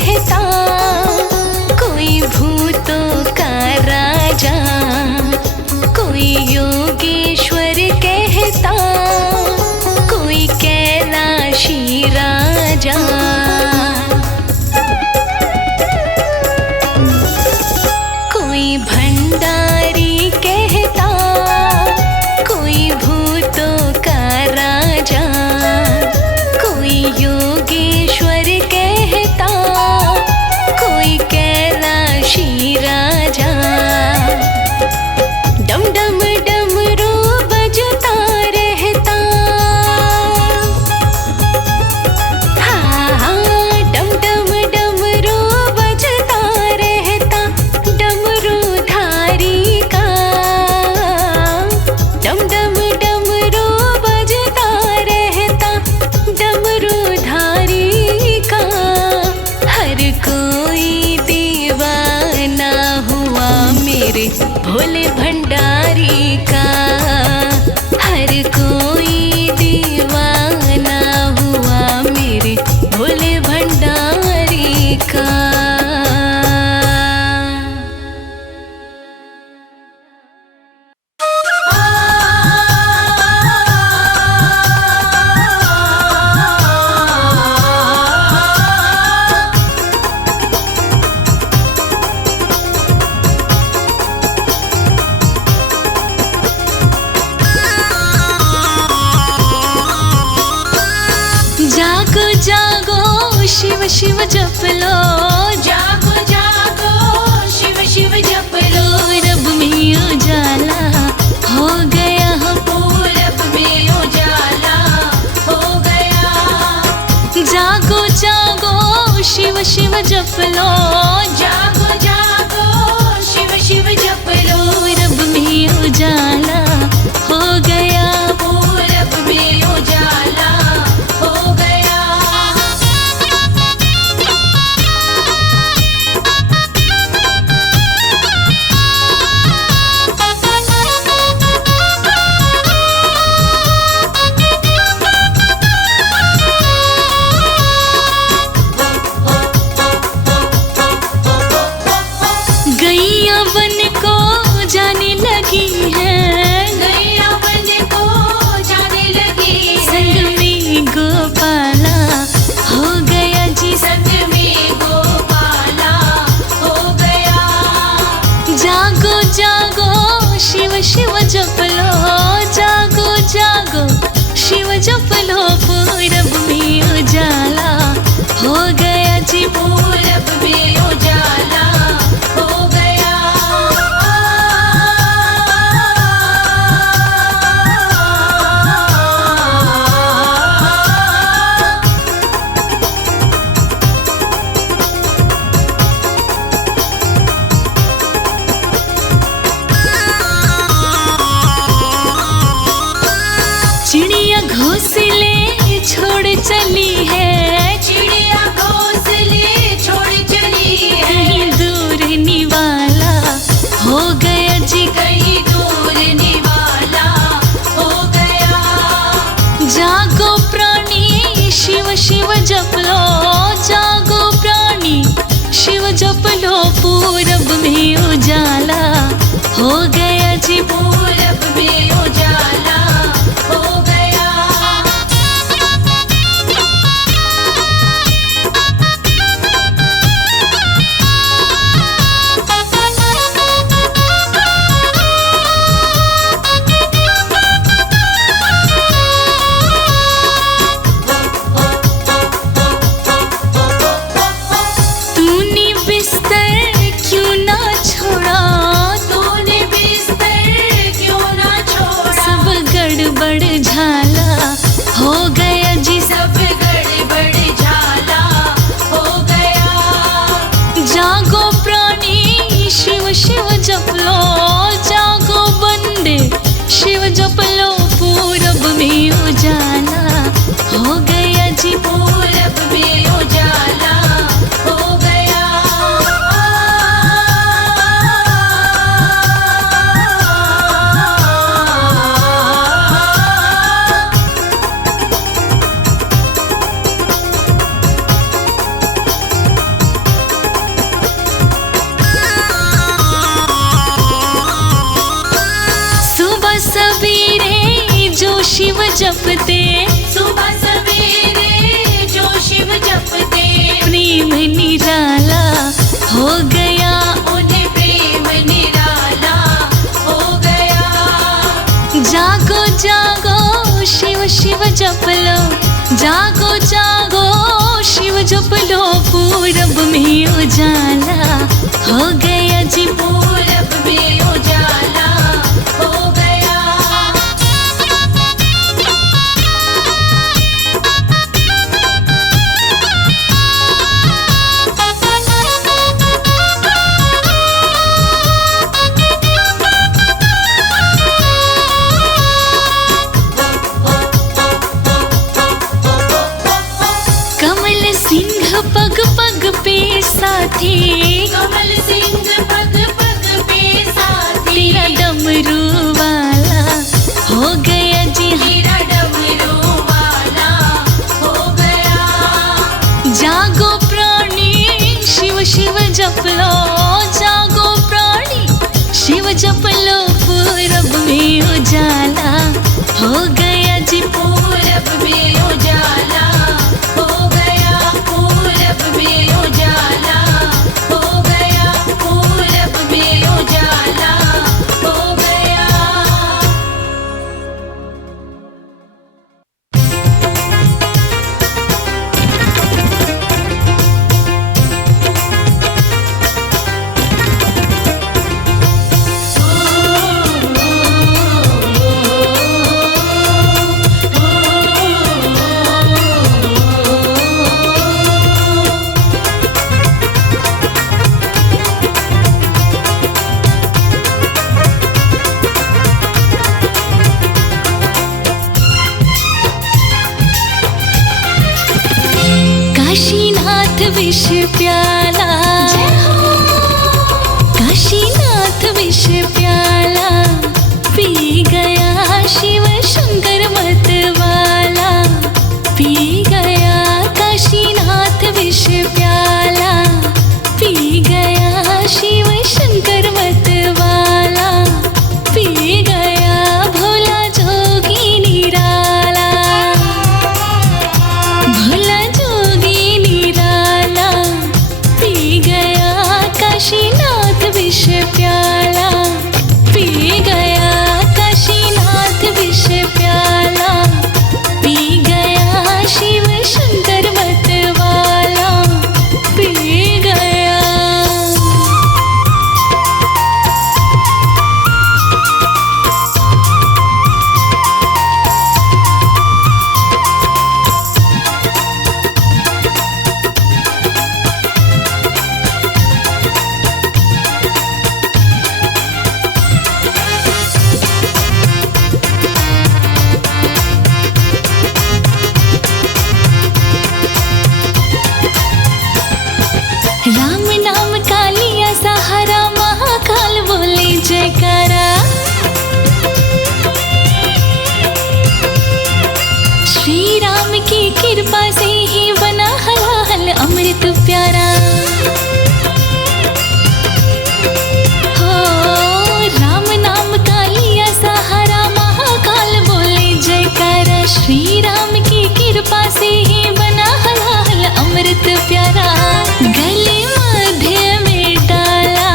शिव शिव जप लो, जागो जागो शिव शिव जप लो, पूरब में उजाला हो गया हम, पूरब में उजाला हो गया। जागो जागो शिव शिव जप लो, जागो जागो शिव शिव जप लो, पूरब में उजाला हो गया, पूरब में उजाला हो गया। गैया बन को जाने लगी है, गैया बन को जाने लगी है, संग में गोपाला हो गया जी, संग में गोपाला हो गया। जागो जागो शिव शिव जप लो, जागो जागो शिव जप लो, पूरब में उजाला हो गया जी, पूरब में उजाला हो गया। चिड़िया घोंसले छोड़ चली है, चिड़िया घोंसले छोड़ चली है, कहीं दूर निवाला हो गया जी, कहीं दूर निवाला हो गया। जागो प्राणी शिव शिव जप लो, जागो प्राणी शिव जप लो, पूरब में उजाला हो गया जी, पूरब में उजाला हो गया। तूने बिस्तर क्यों ना छोड़ा, तूने बिस्तर क्यों ना छोड़ा, सब गड़बड़ झाला हो गया जी, सब गड़बड़ झाला हो गया। जागो प्राणी शिव शिव जप लो, जागो बंदे शिव जप लो, पूरब में उजाला हो गया जी, पूरब में उजाला हो गया। सुबह सवेरे जो शिव जपते, सुबह सवेरे जो शिव जपते, प्रेम निराला हो गया, उन्हें प्रेम निराला हो गया। जागो जागो शिव शिव जप लो, जागो जागो शिव जप लो, पूरब में उजाला हो गया जी, पूरब में उजाला हो गया। कमल सिंह पग पग पे साथी, कमल सिंह पग पग पे साथी, तेरा डमरू वाला हो गया जी, तेरा डमरू वाला हो गया। जागो प्राणी शिव शिव जप लो, जागो प्राणी शिव जप लो, पूरब में उजाला हो गया जी, पूरब में उजाला हो गया, पूरब में उजाला हो गया, पूरब में उजाला हो गया। विष प्याला, काशीनाथ विष प्याला पी गया शिव शंकर मतवाला, पी गया काशीनाथ विष प्याला, पी गया शिव शंकर मतवाला, पी गया भोला जोगी निराला, भोला जोगी निराला, पी गया काशीनाथ विष प्याला, पी गया काशीनाथ विष प्याला, पी गया शिव शंकर मतवाला, पी गया। राम नाम का लिया सहारा, महाकाल बोले जयकारा, श्री राम की कृपा से ही बना हलाहल अमृत प्यारा। हो राम नाम का लिया सहारा, महाकाल बोले जयकारा, श्री राम की कृपा से ही बना हलाहल अमृत प्यारा। गले मध्य में डाला,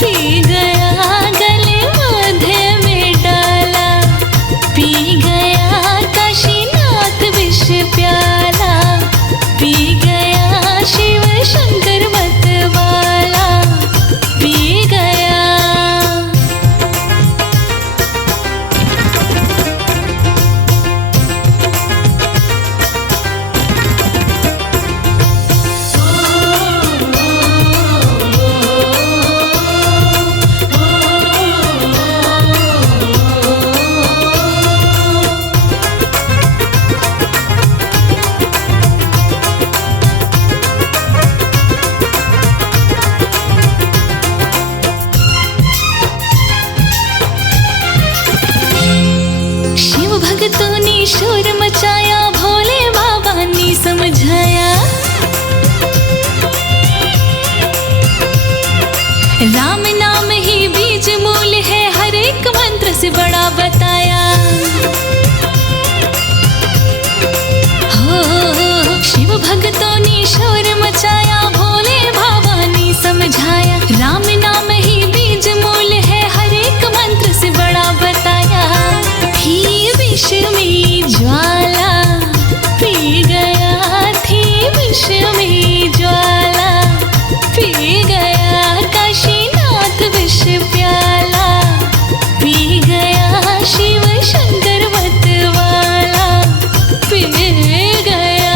पी गया गले मध्य में डाला, पी गया काशीनाथ विष प्याला, पी गया शिव शंकर मतवाला, पी गया। शिव भक्तों ने शोर मचाया, भोले बाबा ने समझाया, राम नाम ही बीज मूल है, हर एक मंत्र से बड़ा बताया। हो शिव भक्तों ने शोर मचाया, भोले बाबा ने समझाया, राम नाम ही बीज मूल है, हर एक मंत्र से बड़ा बताया। थी विष में ज्वाला, पी गया थी विष में ज्वाला, पी गया काशीनाथ विष प्याला, पी गया शिव शंकर मतवाला, पी गया।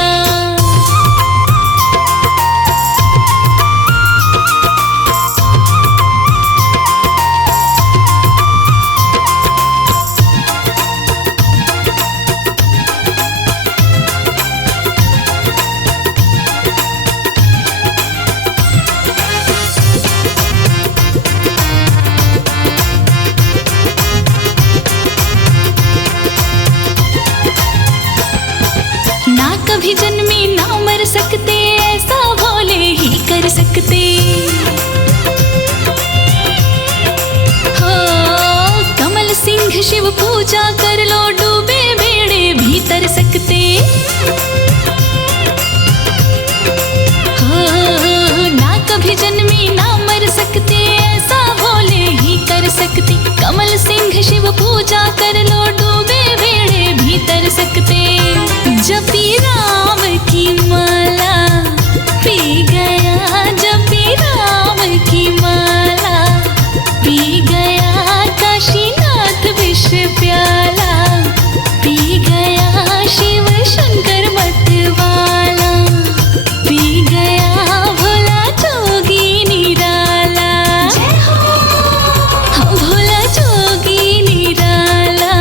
ना कभी जन्मे ना मर सकते, ऐसा भोले ही कर सकते। हो कमल सिंह शिव पूजा कर लो, डूबे बेड़े भी तर सकते। हो ना कभी जन्मे ना मर सकते, ऐसा भोले ही कर सकते। कमल सिंह शिव पूजा कर लो, डूबे बेड़े भी तर सकते। जपी राम की माला, पी गया जपी राम की माला, पी गया काशीनाथ विष प्याला, पी गया शिव शंकर मतवाला, पी गया भोला जोगी निराला, भोला जोगी निराला।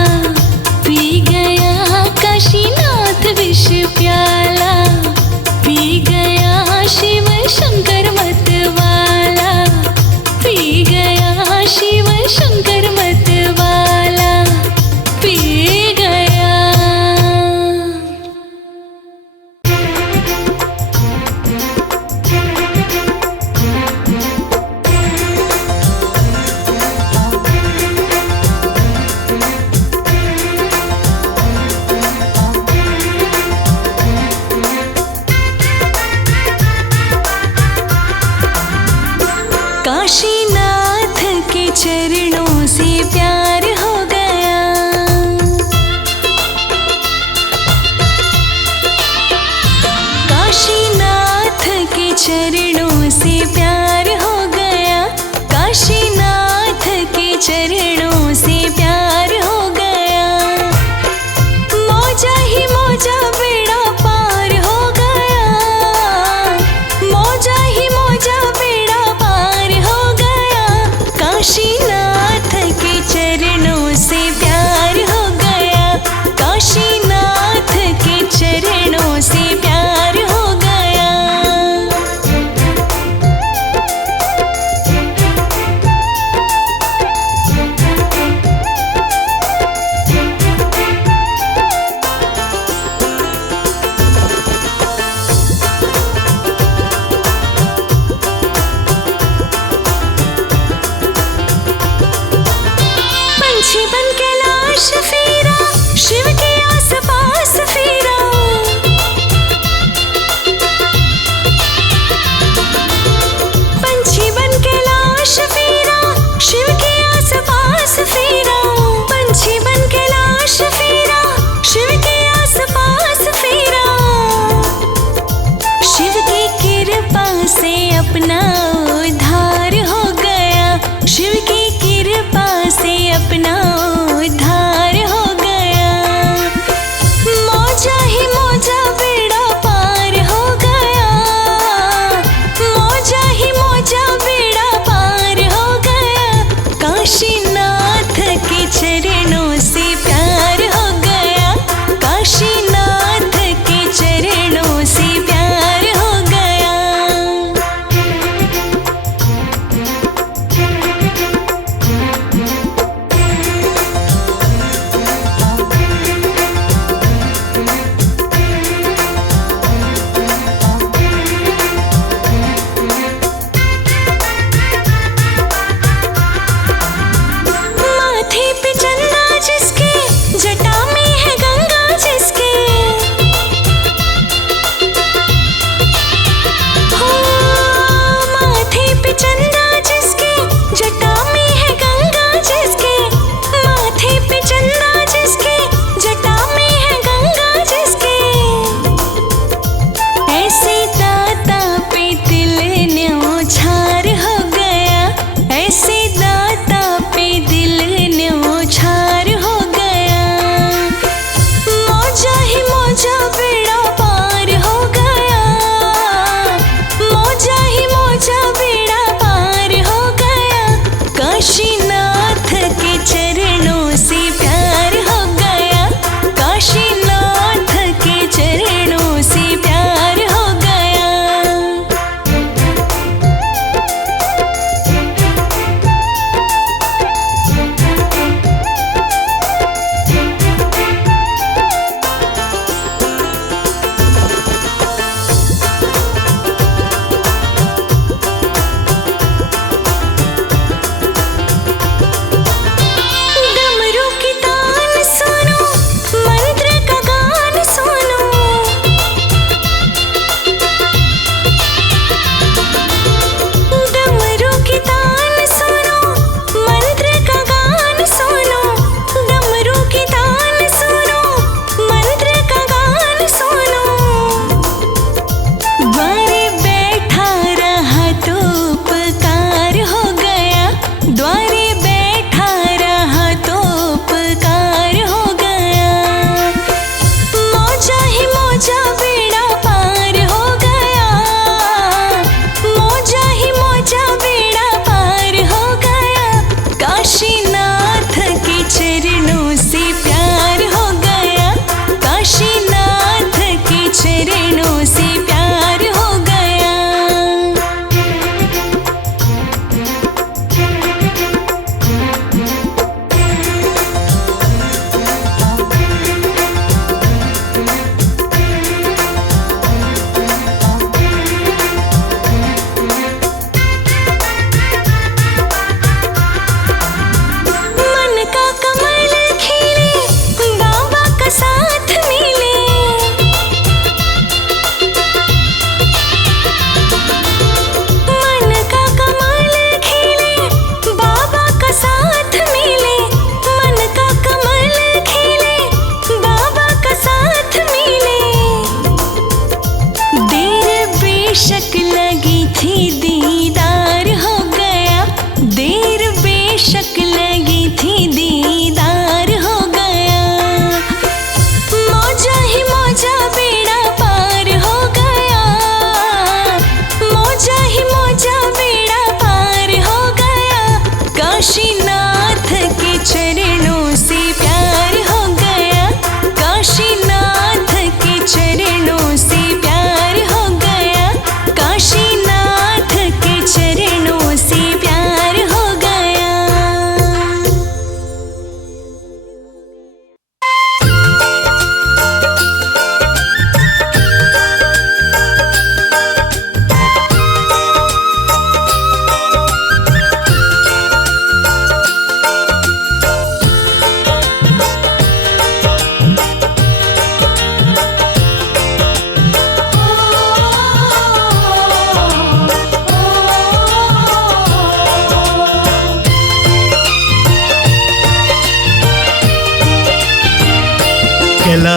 चरणों से प्यार हो गया, काशीनाथ के चरणों से प्यार हो गया। मौजा ही मौजा बेड़ा पार हो गया, मौजा ही मौजा बेड़ा पार हो गया, काशीनाथ के चरणों से प्यार हो गया, काशीनाथ के चरणों से प्यार हो गया।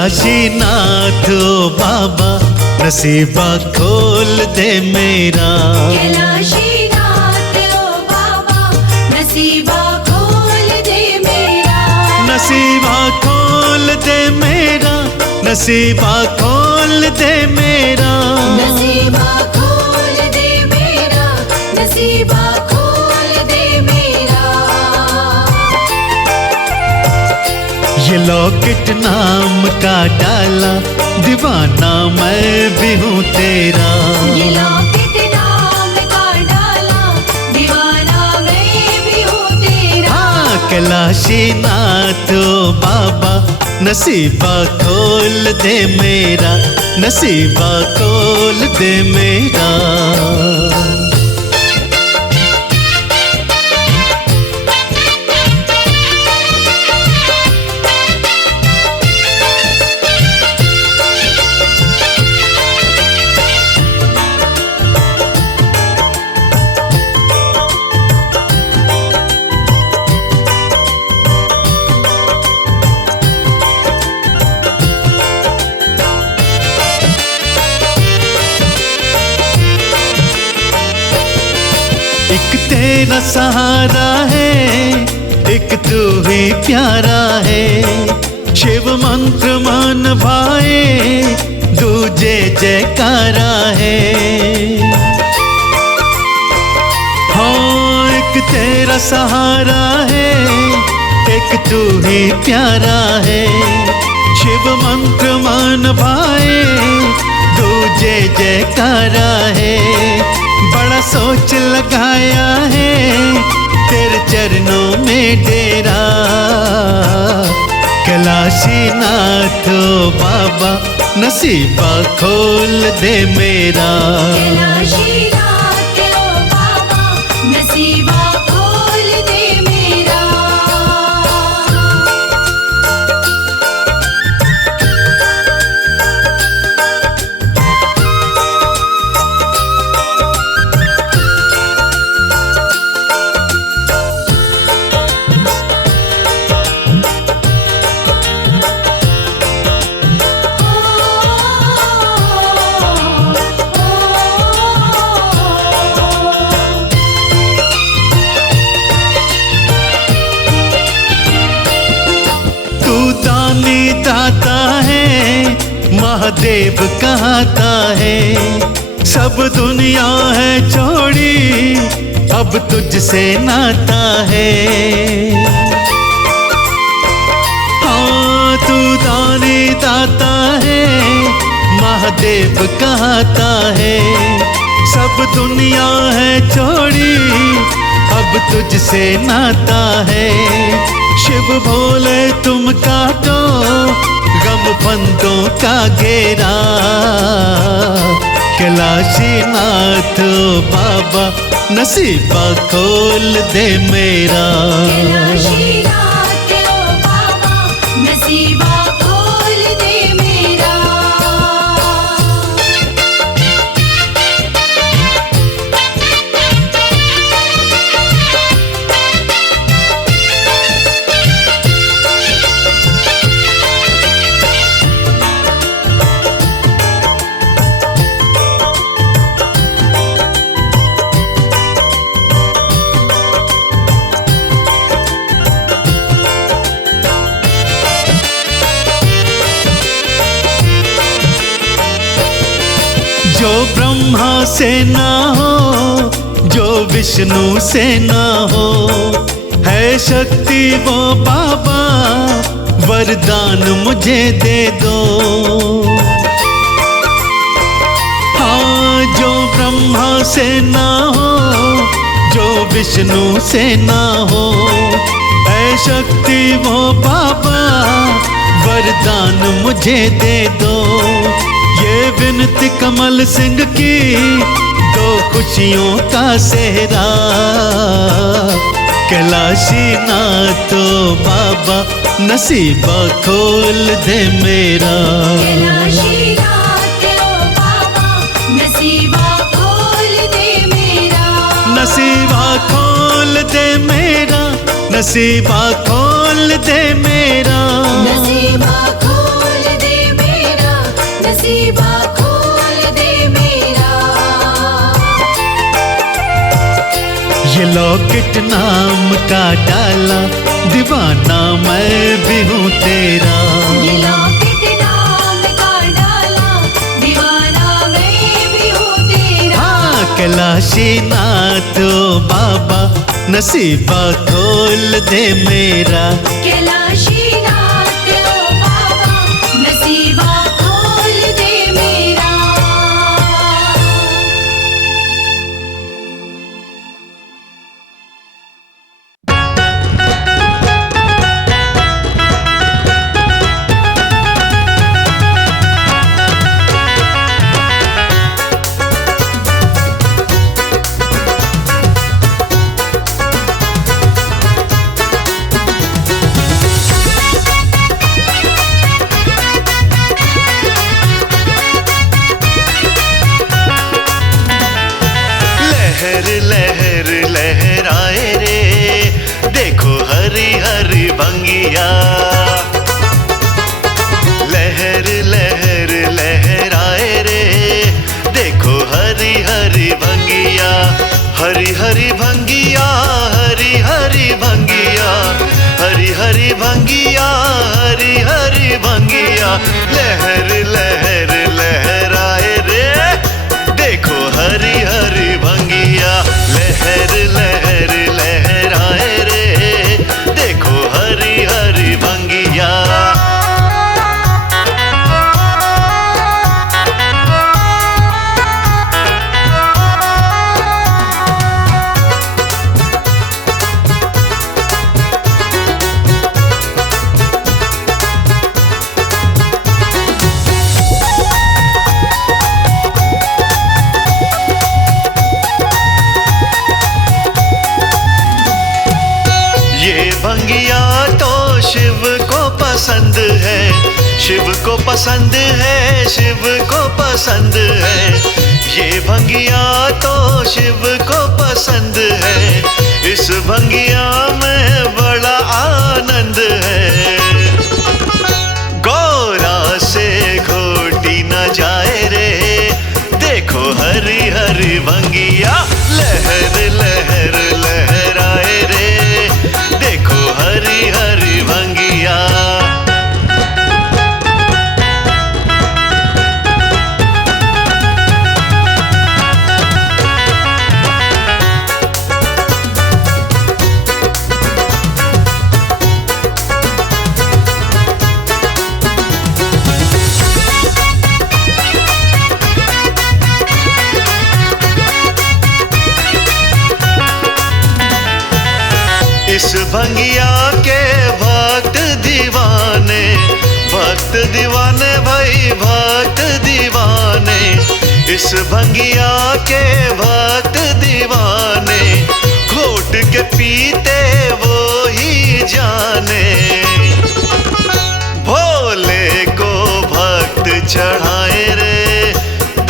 कैलाशी नाथ ओ बाबा नसीबा खोल दे मेरा। कैलाशी नाथ ओ बाबा नसीबा खोल दे मेरा। नसीबा खोल दे मेरा, नसीबा खोल दे मेरा। नसीबा खोल दे मेरा, नसीबा खोल दे मेरा। ये लॉकेट नाम का डाला दीवाना मैं भी हूँ तेरा। ये लॉकेट नाम का डाला दीवाना मैं भी हूँ तेरा। हाँ कैलाशी नाथ ओ बाबा नसीबा खोल दे मेरा, नसीबा खोल दे मेरा। एक तेरा सहारा है, एक तू ही प्यारा है। शिव मंत्र मान भाए दूजे जयकारा है। हाँ एक तेरा सहारा है, एक तू ही प्यारा है। शिव मंत्र मान भाए दूजे जयकारा है। बड़ा सोच लगाया है तेरे चरणों में डेरा। कैलाशी नाथ ओ बाबा नसीबा खोल दे मेरा। कैलाशी नाथ ओ बाबा नसीबा खोल दे मेरा। दाता है महादेव कहता है। सब दुनिया है छोड़ी अब तुझसे नाता है। हाँ तू दानी दाता है महादेव कहता है। सब दुनिया है छोड़ी अब तुझसे नाता है। शिव भोले तुम काटो गम फंदों का घेरा। कैलाशी नाथ ओ बाबा नसीबा खोल दे मेरा। कैलाशी नाथ ओ बाबा नसीबा खोल दे मेरा। जो ब्रह्मा से ना हो, जो विष्णु से ना हो, है शक्ति वो बाबा वरदान मुझे दे दो। हाँ जो ब्रह्मा से ना हो, जो विष्णु से ना हो, है शक्ति वो बाबा वरदान मुझे दे दो। ये विनती कमल सिंह की दो खुशियों का सेहरा। कैलाशी नाथ ओ बाबा नसीबा खोल दे मेरा। कैलाशी नाथ ओ बाबा नसीबा खोल दे मेरा। नसीबा खोल दे मेरा, नसीबा खोल दे मेरा। नसीबा खोल दे नसीबा खोल दे मेरा। ये लॉकेट नाम का डाला दीवाना मैं भी हूँ तेरा। ये लॉकेट नाम का डाला दीवाना मैं भी हूँ तेरा। हाँ कैलाशी नाथ ओ बाबा नसीबा खोल दे मेरा। कैलाशी नाथ ओ बाबा नसीबा खोल दे मेरा। लहर लहर लहराए रे देखो हरी हरी भंगिया। लहर लहर लहराए रे देखो हरी हरी भंगिया। हरी हरी भंगिया हरी हरी भंगिया। हरी हरी भंगिया हरी हरी भंगिया। लहर लहर लहराए रे देखो हरी हरी भंगिया। लहर लहर लहराए रे देखो हरी हरी भंगिया। ये भंगिया तो शिव को पसंद है। शिव को पसंद है शिव को पसंद है। ये भंगिया तो शिव को पसंद है। इस भंगिया में बड़ा आनंद है। गौरा से घोटी न जाए रे देखो हरी हरी भंगिया। लहर लहर लहराए रे देखो हरी हरी भंगिया। इस भंगिया के भक्त दीवाने भाई भक्त दीवाने। इस भंगिया के भक्त दीवाने घोट के पीते वो ही जाने। भोले को भक्त चढ़ाए रे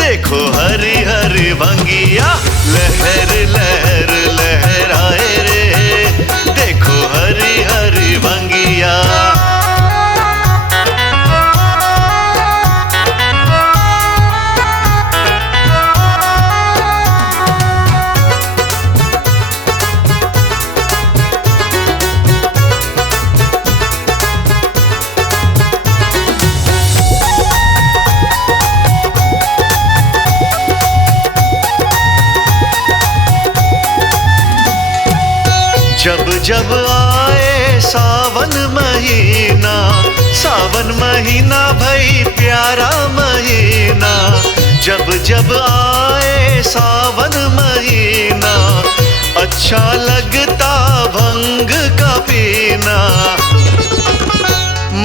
देखो हरी हरी भंगिया। लहर लहर लहराए रे देखो हरी हरी भंगिया। जब जब आए सावन महीना भाई प्यारा महीना। जब जब आए सावन महीना अच्छा लगता भंग का पीना।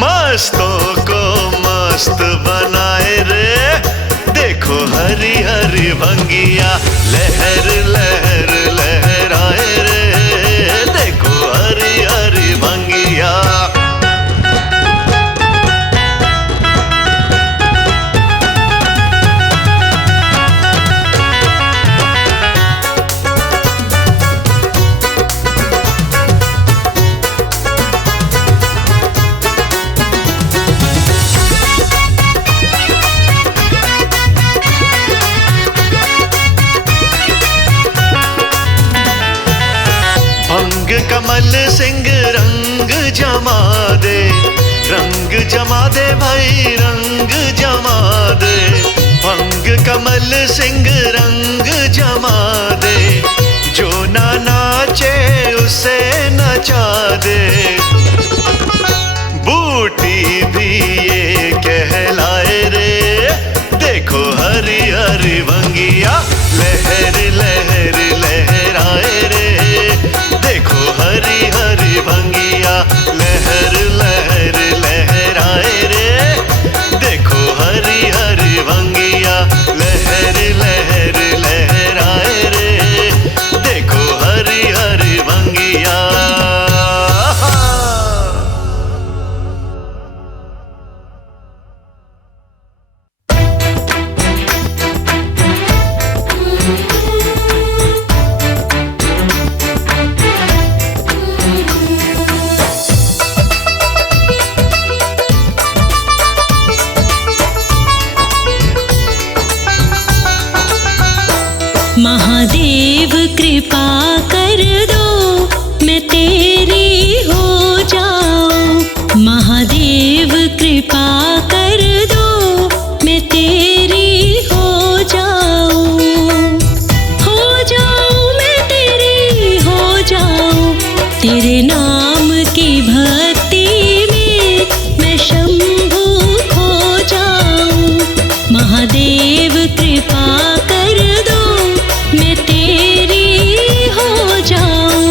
मस्तों को मस्त बनाए रे देखो हरी हरी भंगिया। लहर लहर लहराए रे देखो हरी हरी भंगिया। रंग जमा दे, रंग जमा दे भाई रंग जमा दे, भंग कमल सिंह रंग जमा दे, जो ना नाचे उसे नचा दे। बूटी भी ये कहलाए रे, देखो हरी हरी भंगिया लहर लहर लहराए रे, देखो हरी हरी भंगिया लहर लहर लहराए रे, देखो हरी हरी भंगिया लहर लहर लहराए रे, देखो हरी हरी भंगिया। महादेव कृपा कर दो मैं तेरी हो जाऊं, महादेव कृपा कर दो मैं तेरी हो जाऊं मैं तेरी हो जाऊं, तेरे नाम की भक्ति में मैं शंभू खो जाऊं, महादेव कृपा कर दो मैं तेरी हो जाऊं।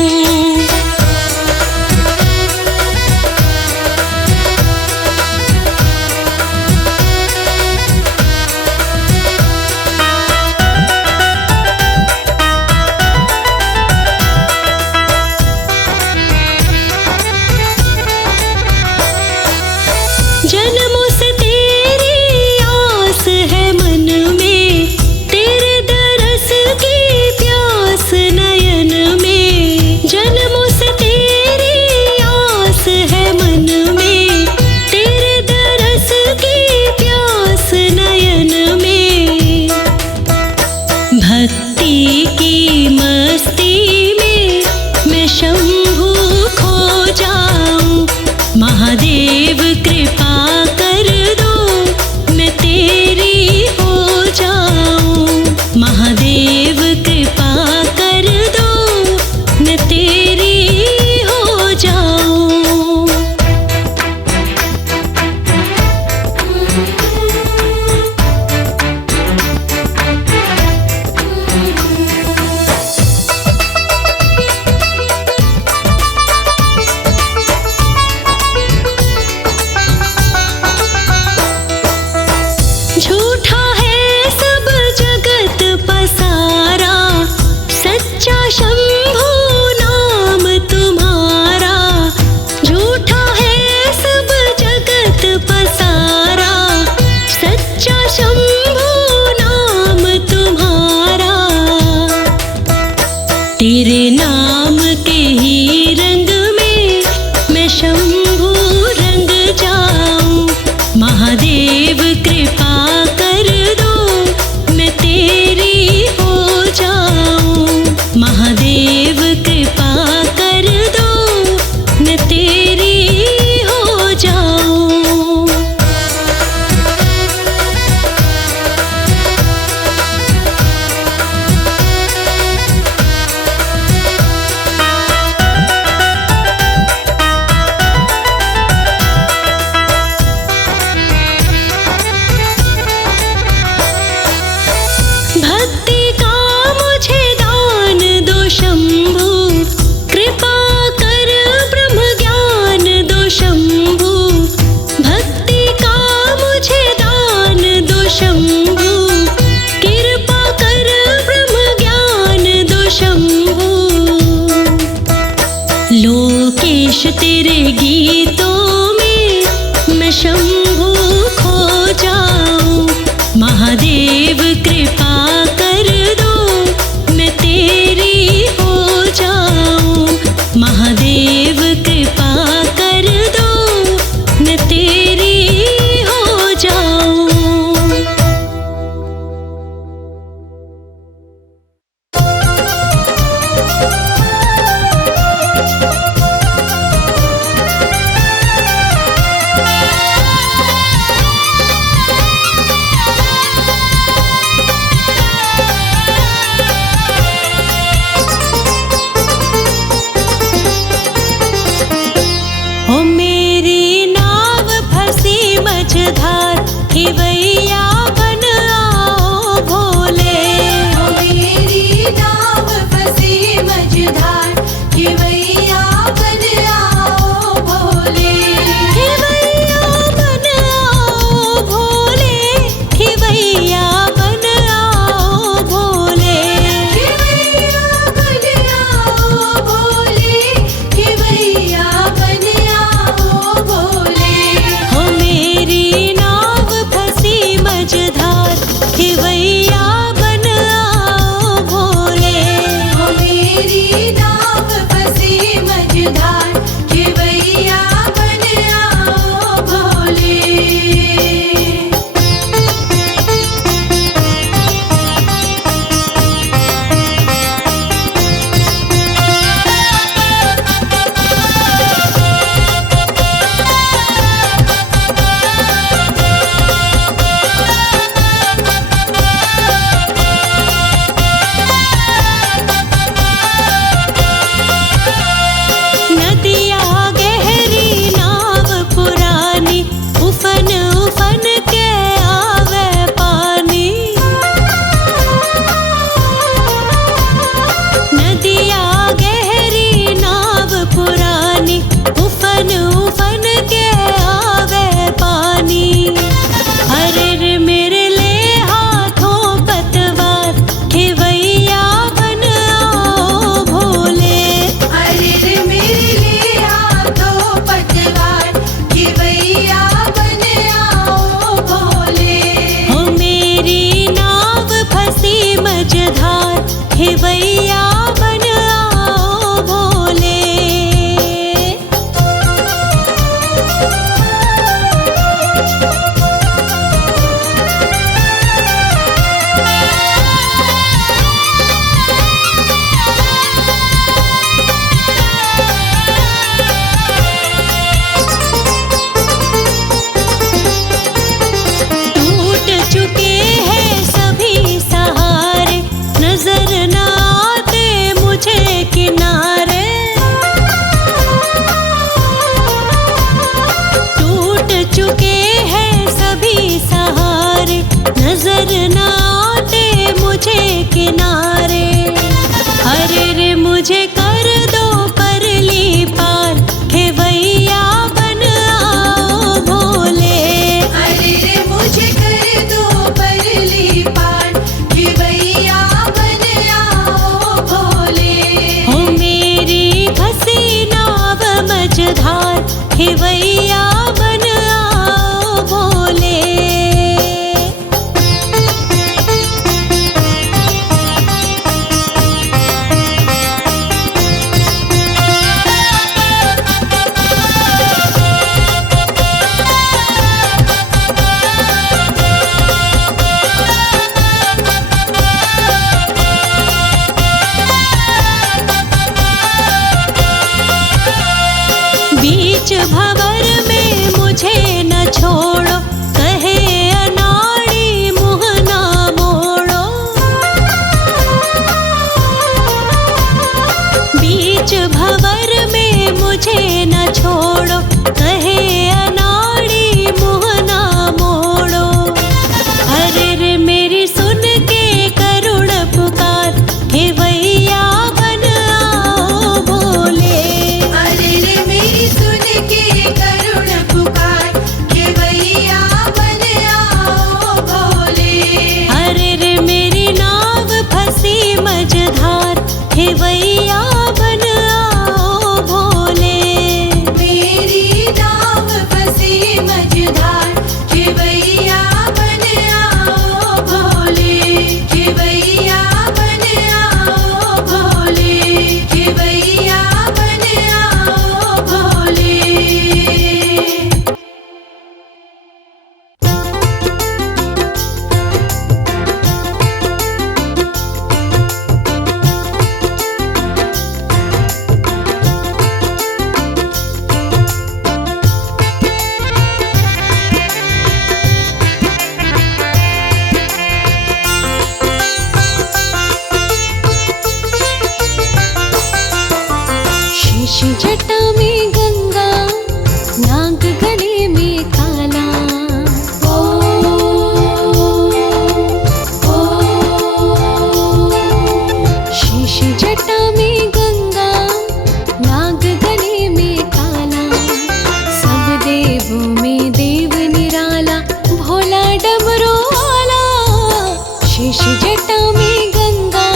शेष जटा में गंगा,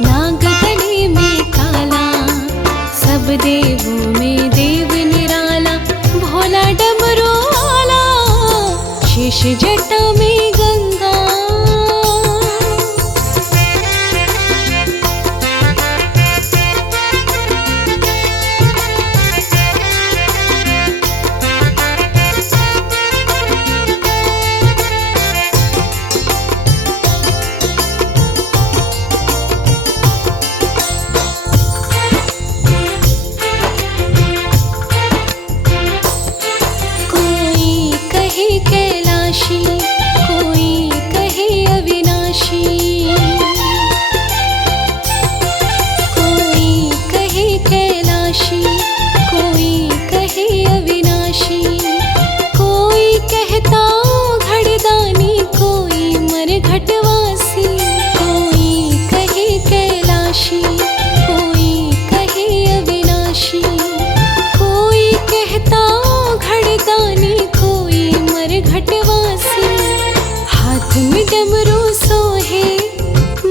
नाग गले में काला, सब देवों में देव निराला, भोला डमरू वाला। शेष जटा में गंगा, कोई कहे कैलाशी, कोई कहे अविनाशी, कोई कहे कैलाशी, कोई कहे अविनाशी, कोई कहता घड़दानी, कोई मरघटवासी। कोई कहे कैलाशी, कोई कहे अविनाशी, कोई कहता घड़दानी, कोई मरघटवासी। हाथ में डमरू सोहे,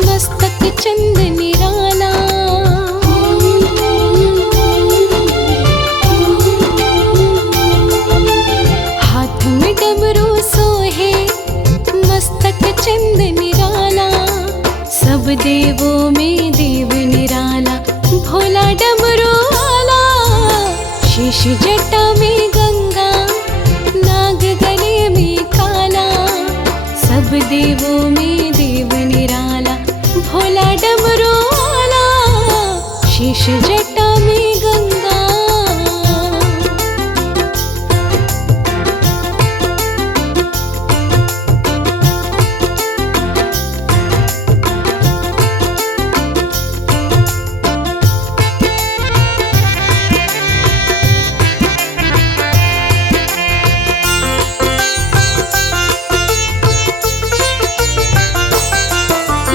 मस्तक चंद निराला, हाथ में डमरू सोहे, मस्तक चंद निराला, सब देवों में देव निराला, भोला डमरू वाला। शेष जटा में गंगा, नाग गले में काला, सब देवों में देव निराला, भोला डमरू वाला। शेष जटा में गंगा,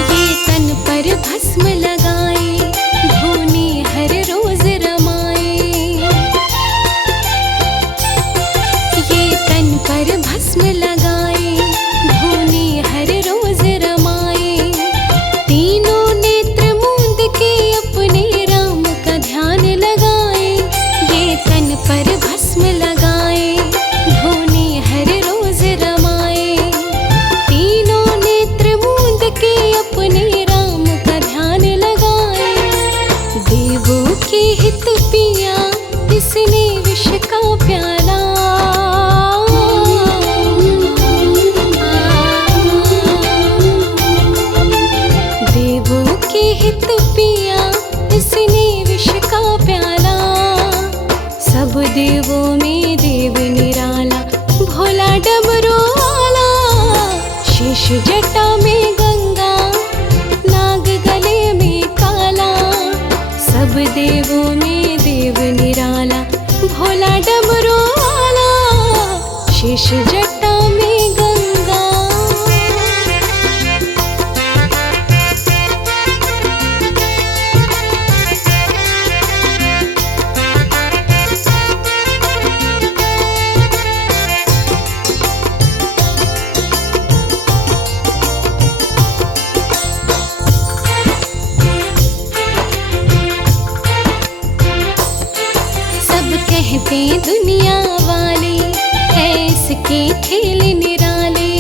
ये तन पर भस्म लगाए, धोने हर रोज रमाए। ये तन पर भस्म लगाए, धोने हर रोज रमाए। तीनों नेत्र मूंद के अपने राम का ध्यान लगाए। ये तन पर भस्म लगाए, धोने हर रोज रमाए। तीनों नेत्र मूंद के अपने राम का ध्यान लगाए। देवों के हित पिया, इसने विष का प्याला। देवों के हित पिया, इसने विष का प्याला, सब देवों में देव निराला, भोला डमरू वाला। शेष जटा में गंगा, नाग गले में काला, सब देवों में देव निराला, भोला डमरू वाला। शेष जटा में गंगा, सब कहते दुनिया वाले, है इसके खेल निराले।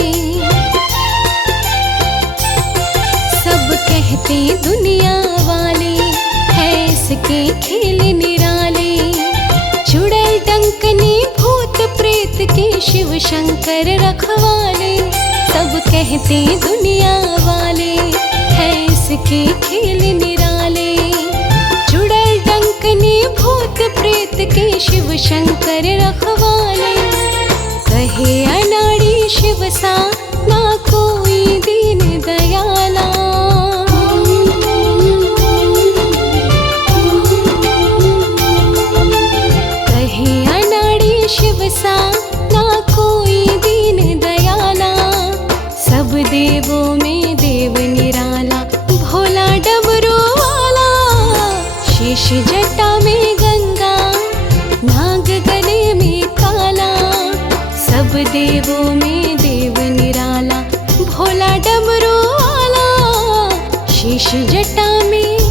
सब कहते दुनिया वाले, है इसके खेल निराले। चुड़ैल डंकनी भूत प्रेत के शिव शंकर रखवाले। सब कहते दुनिया वाले, है इसके खेल निराले। चुड़ैल डंकनी भूत प्रेत के शिव शंकर रखवाले। कहे अनाड़ी शिव सा, ना कोई दीन दयाला। कहे अनाड़ी शिव सा, ना कोई दीन दयाला, सब देवों में देव निराला, भोला डमरू वाला। शेष जटा में गंगा, नाग गले में काला, सब देवों में देव निराला, भोला डमरू वाला। शेष जटा में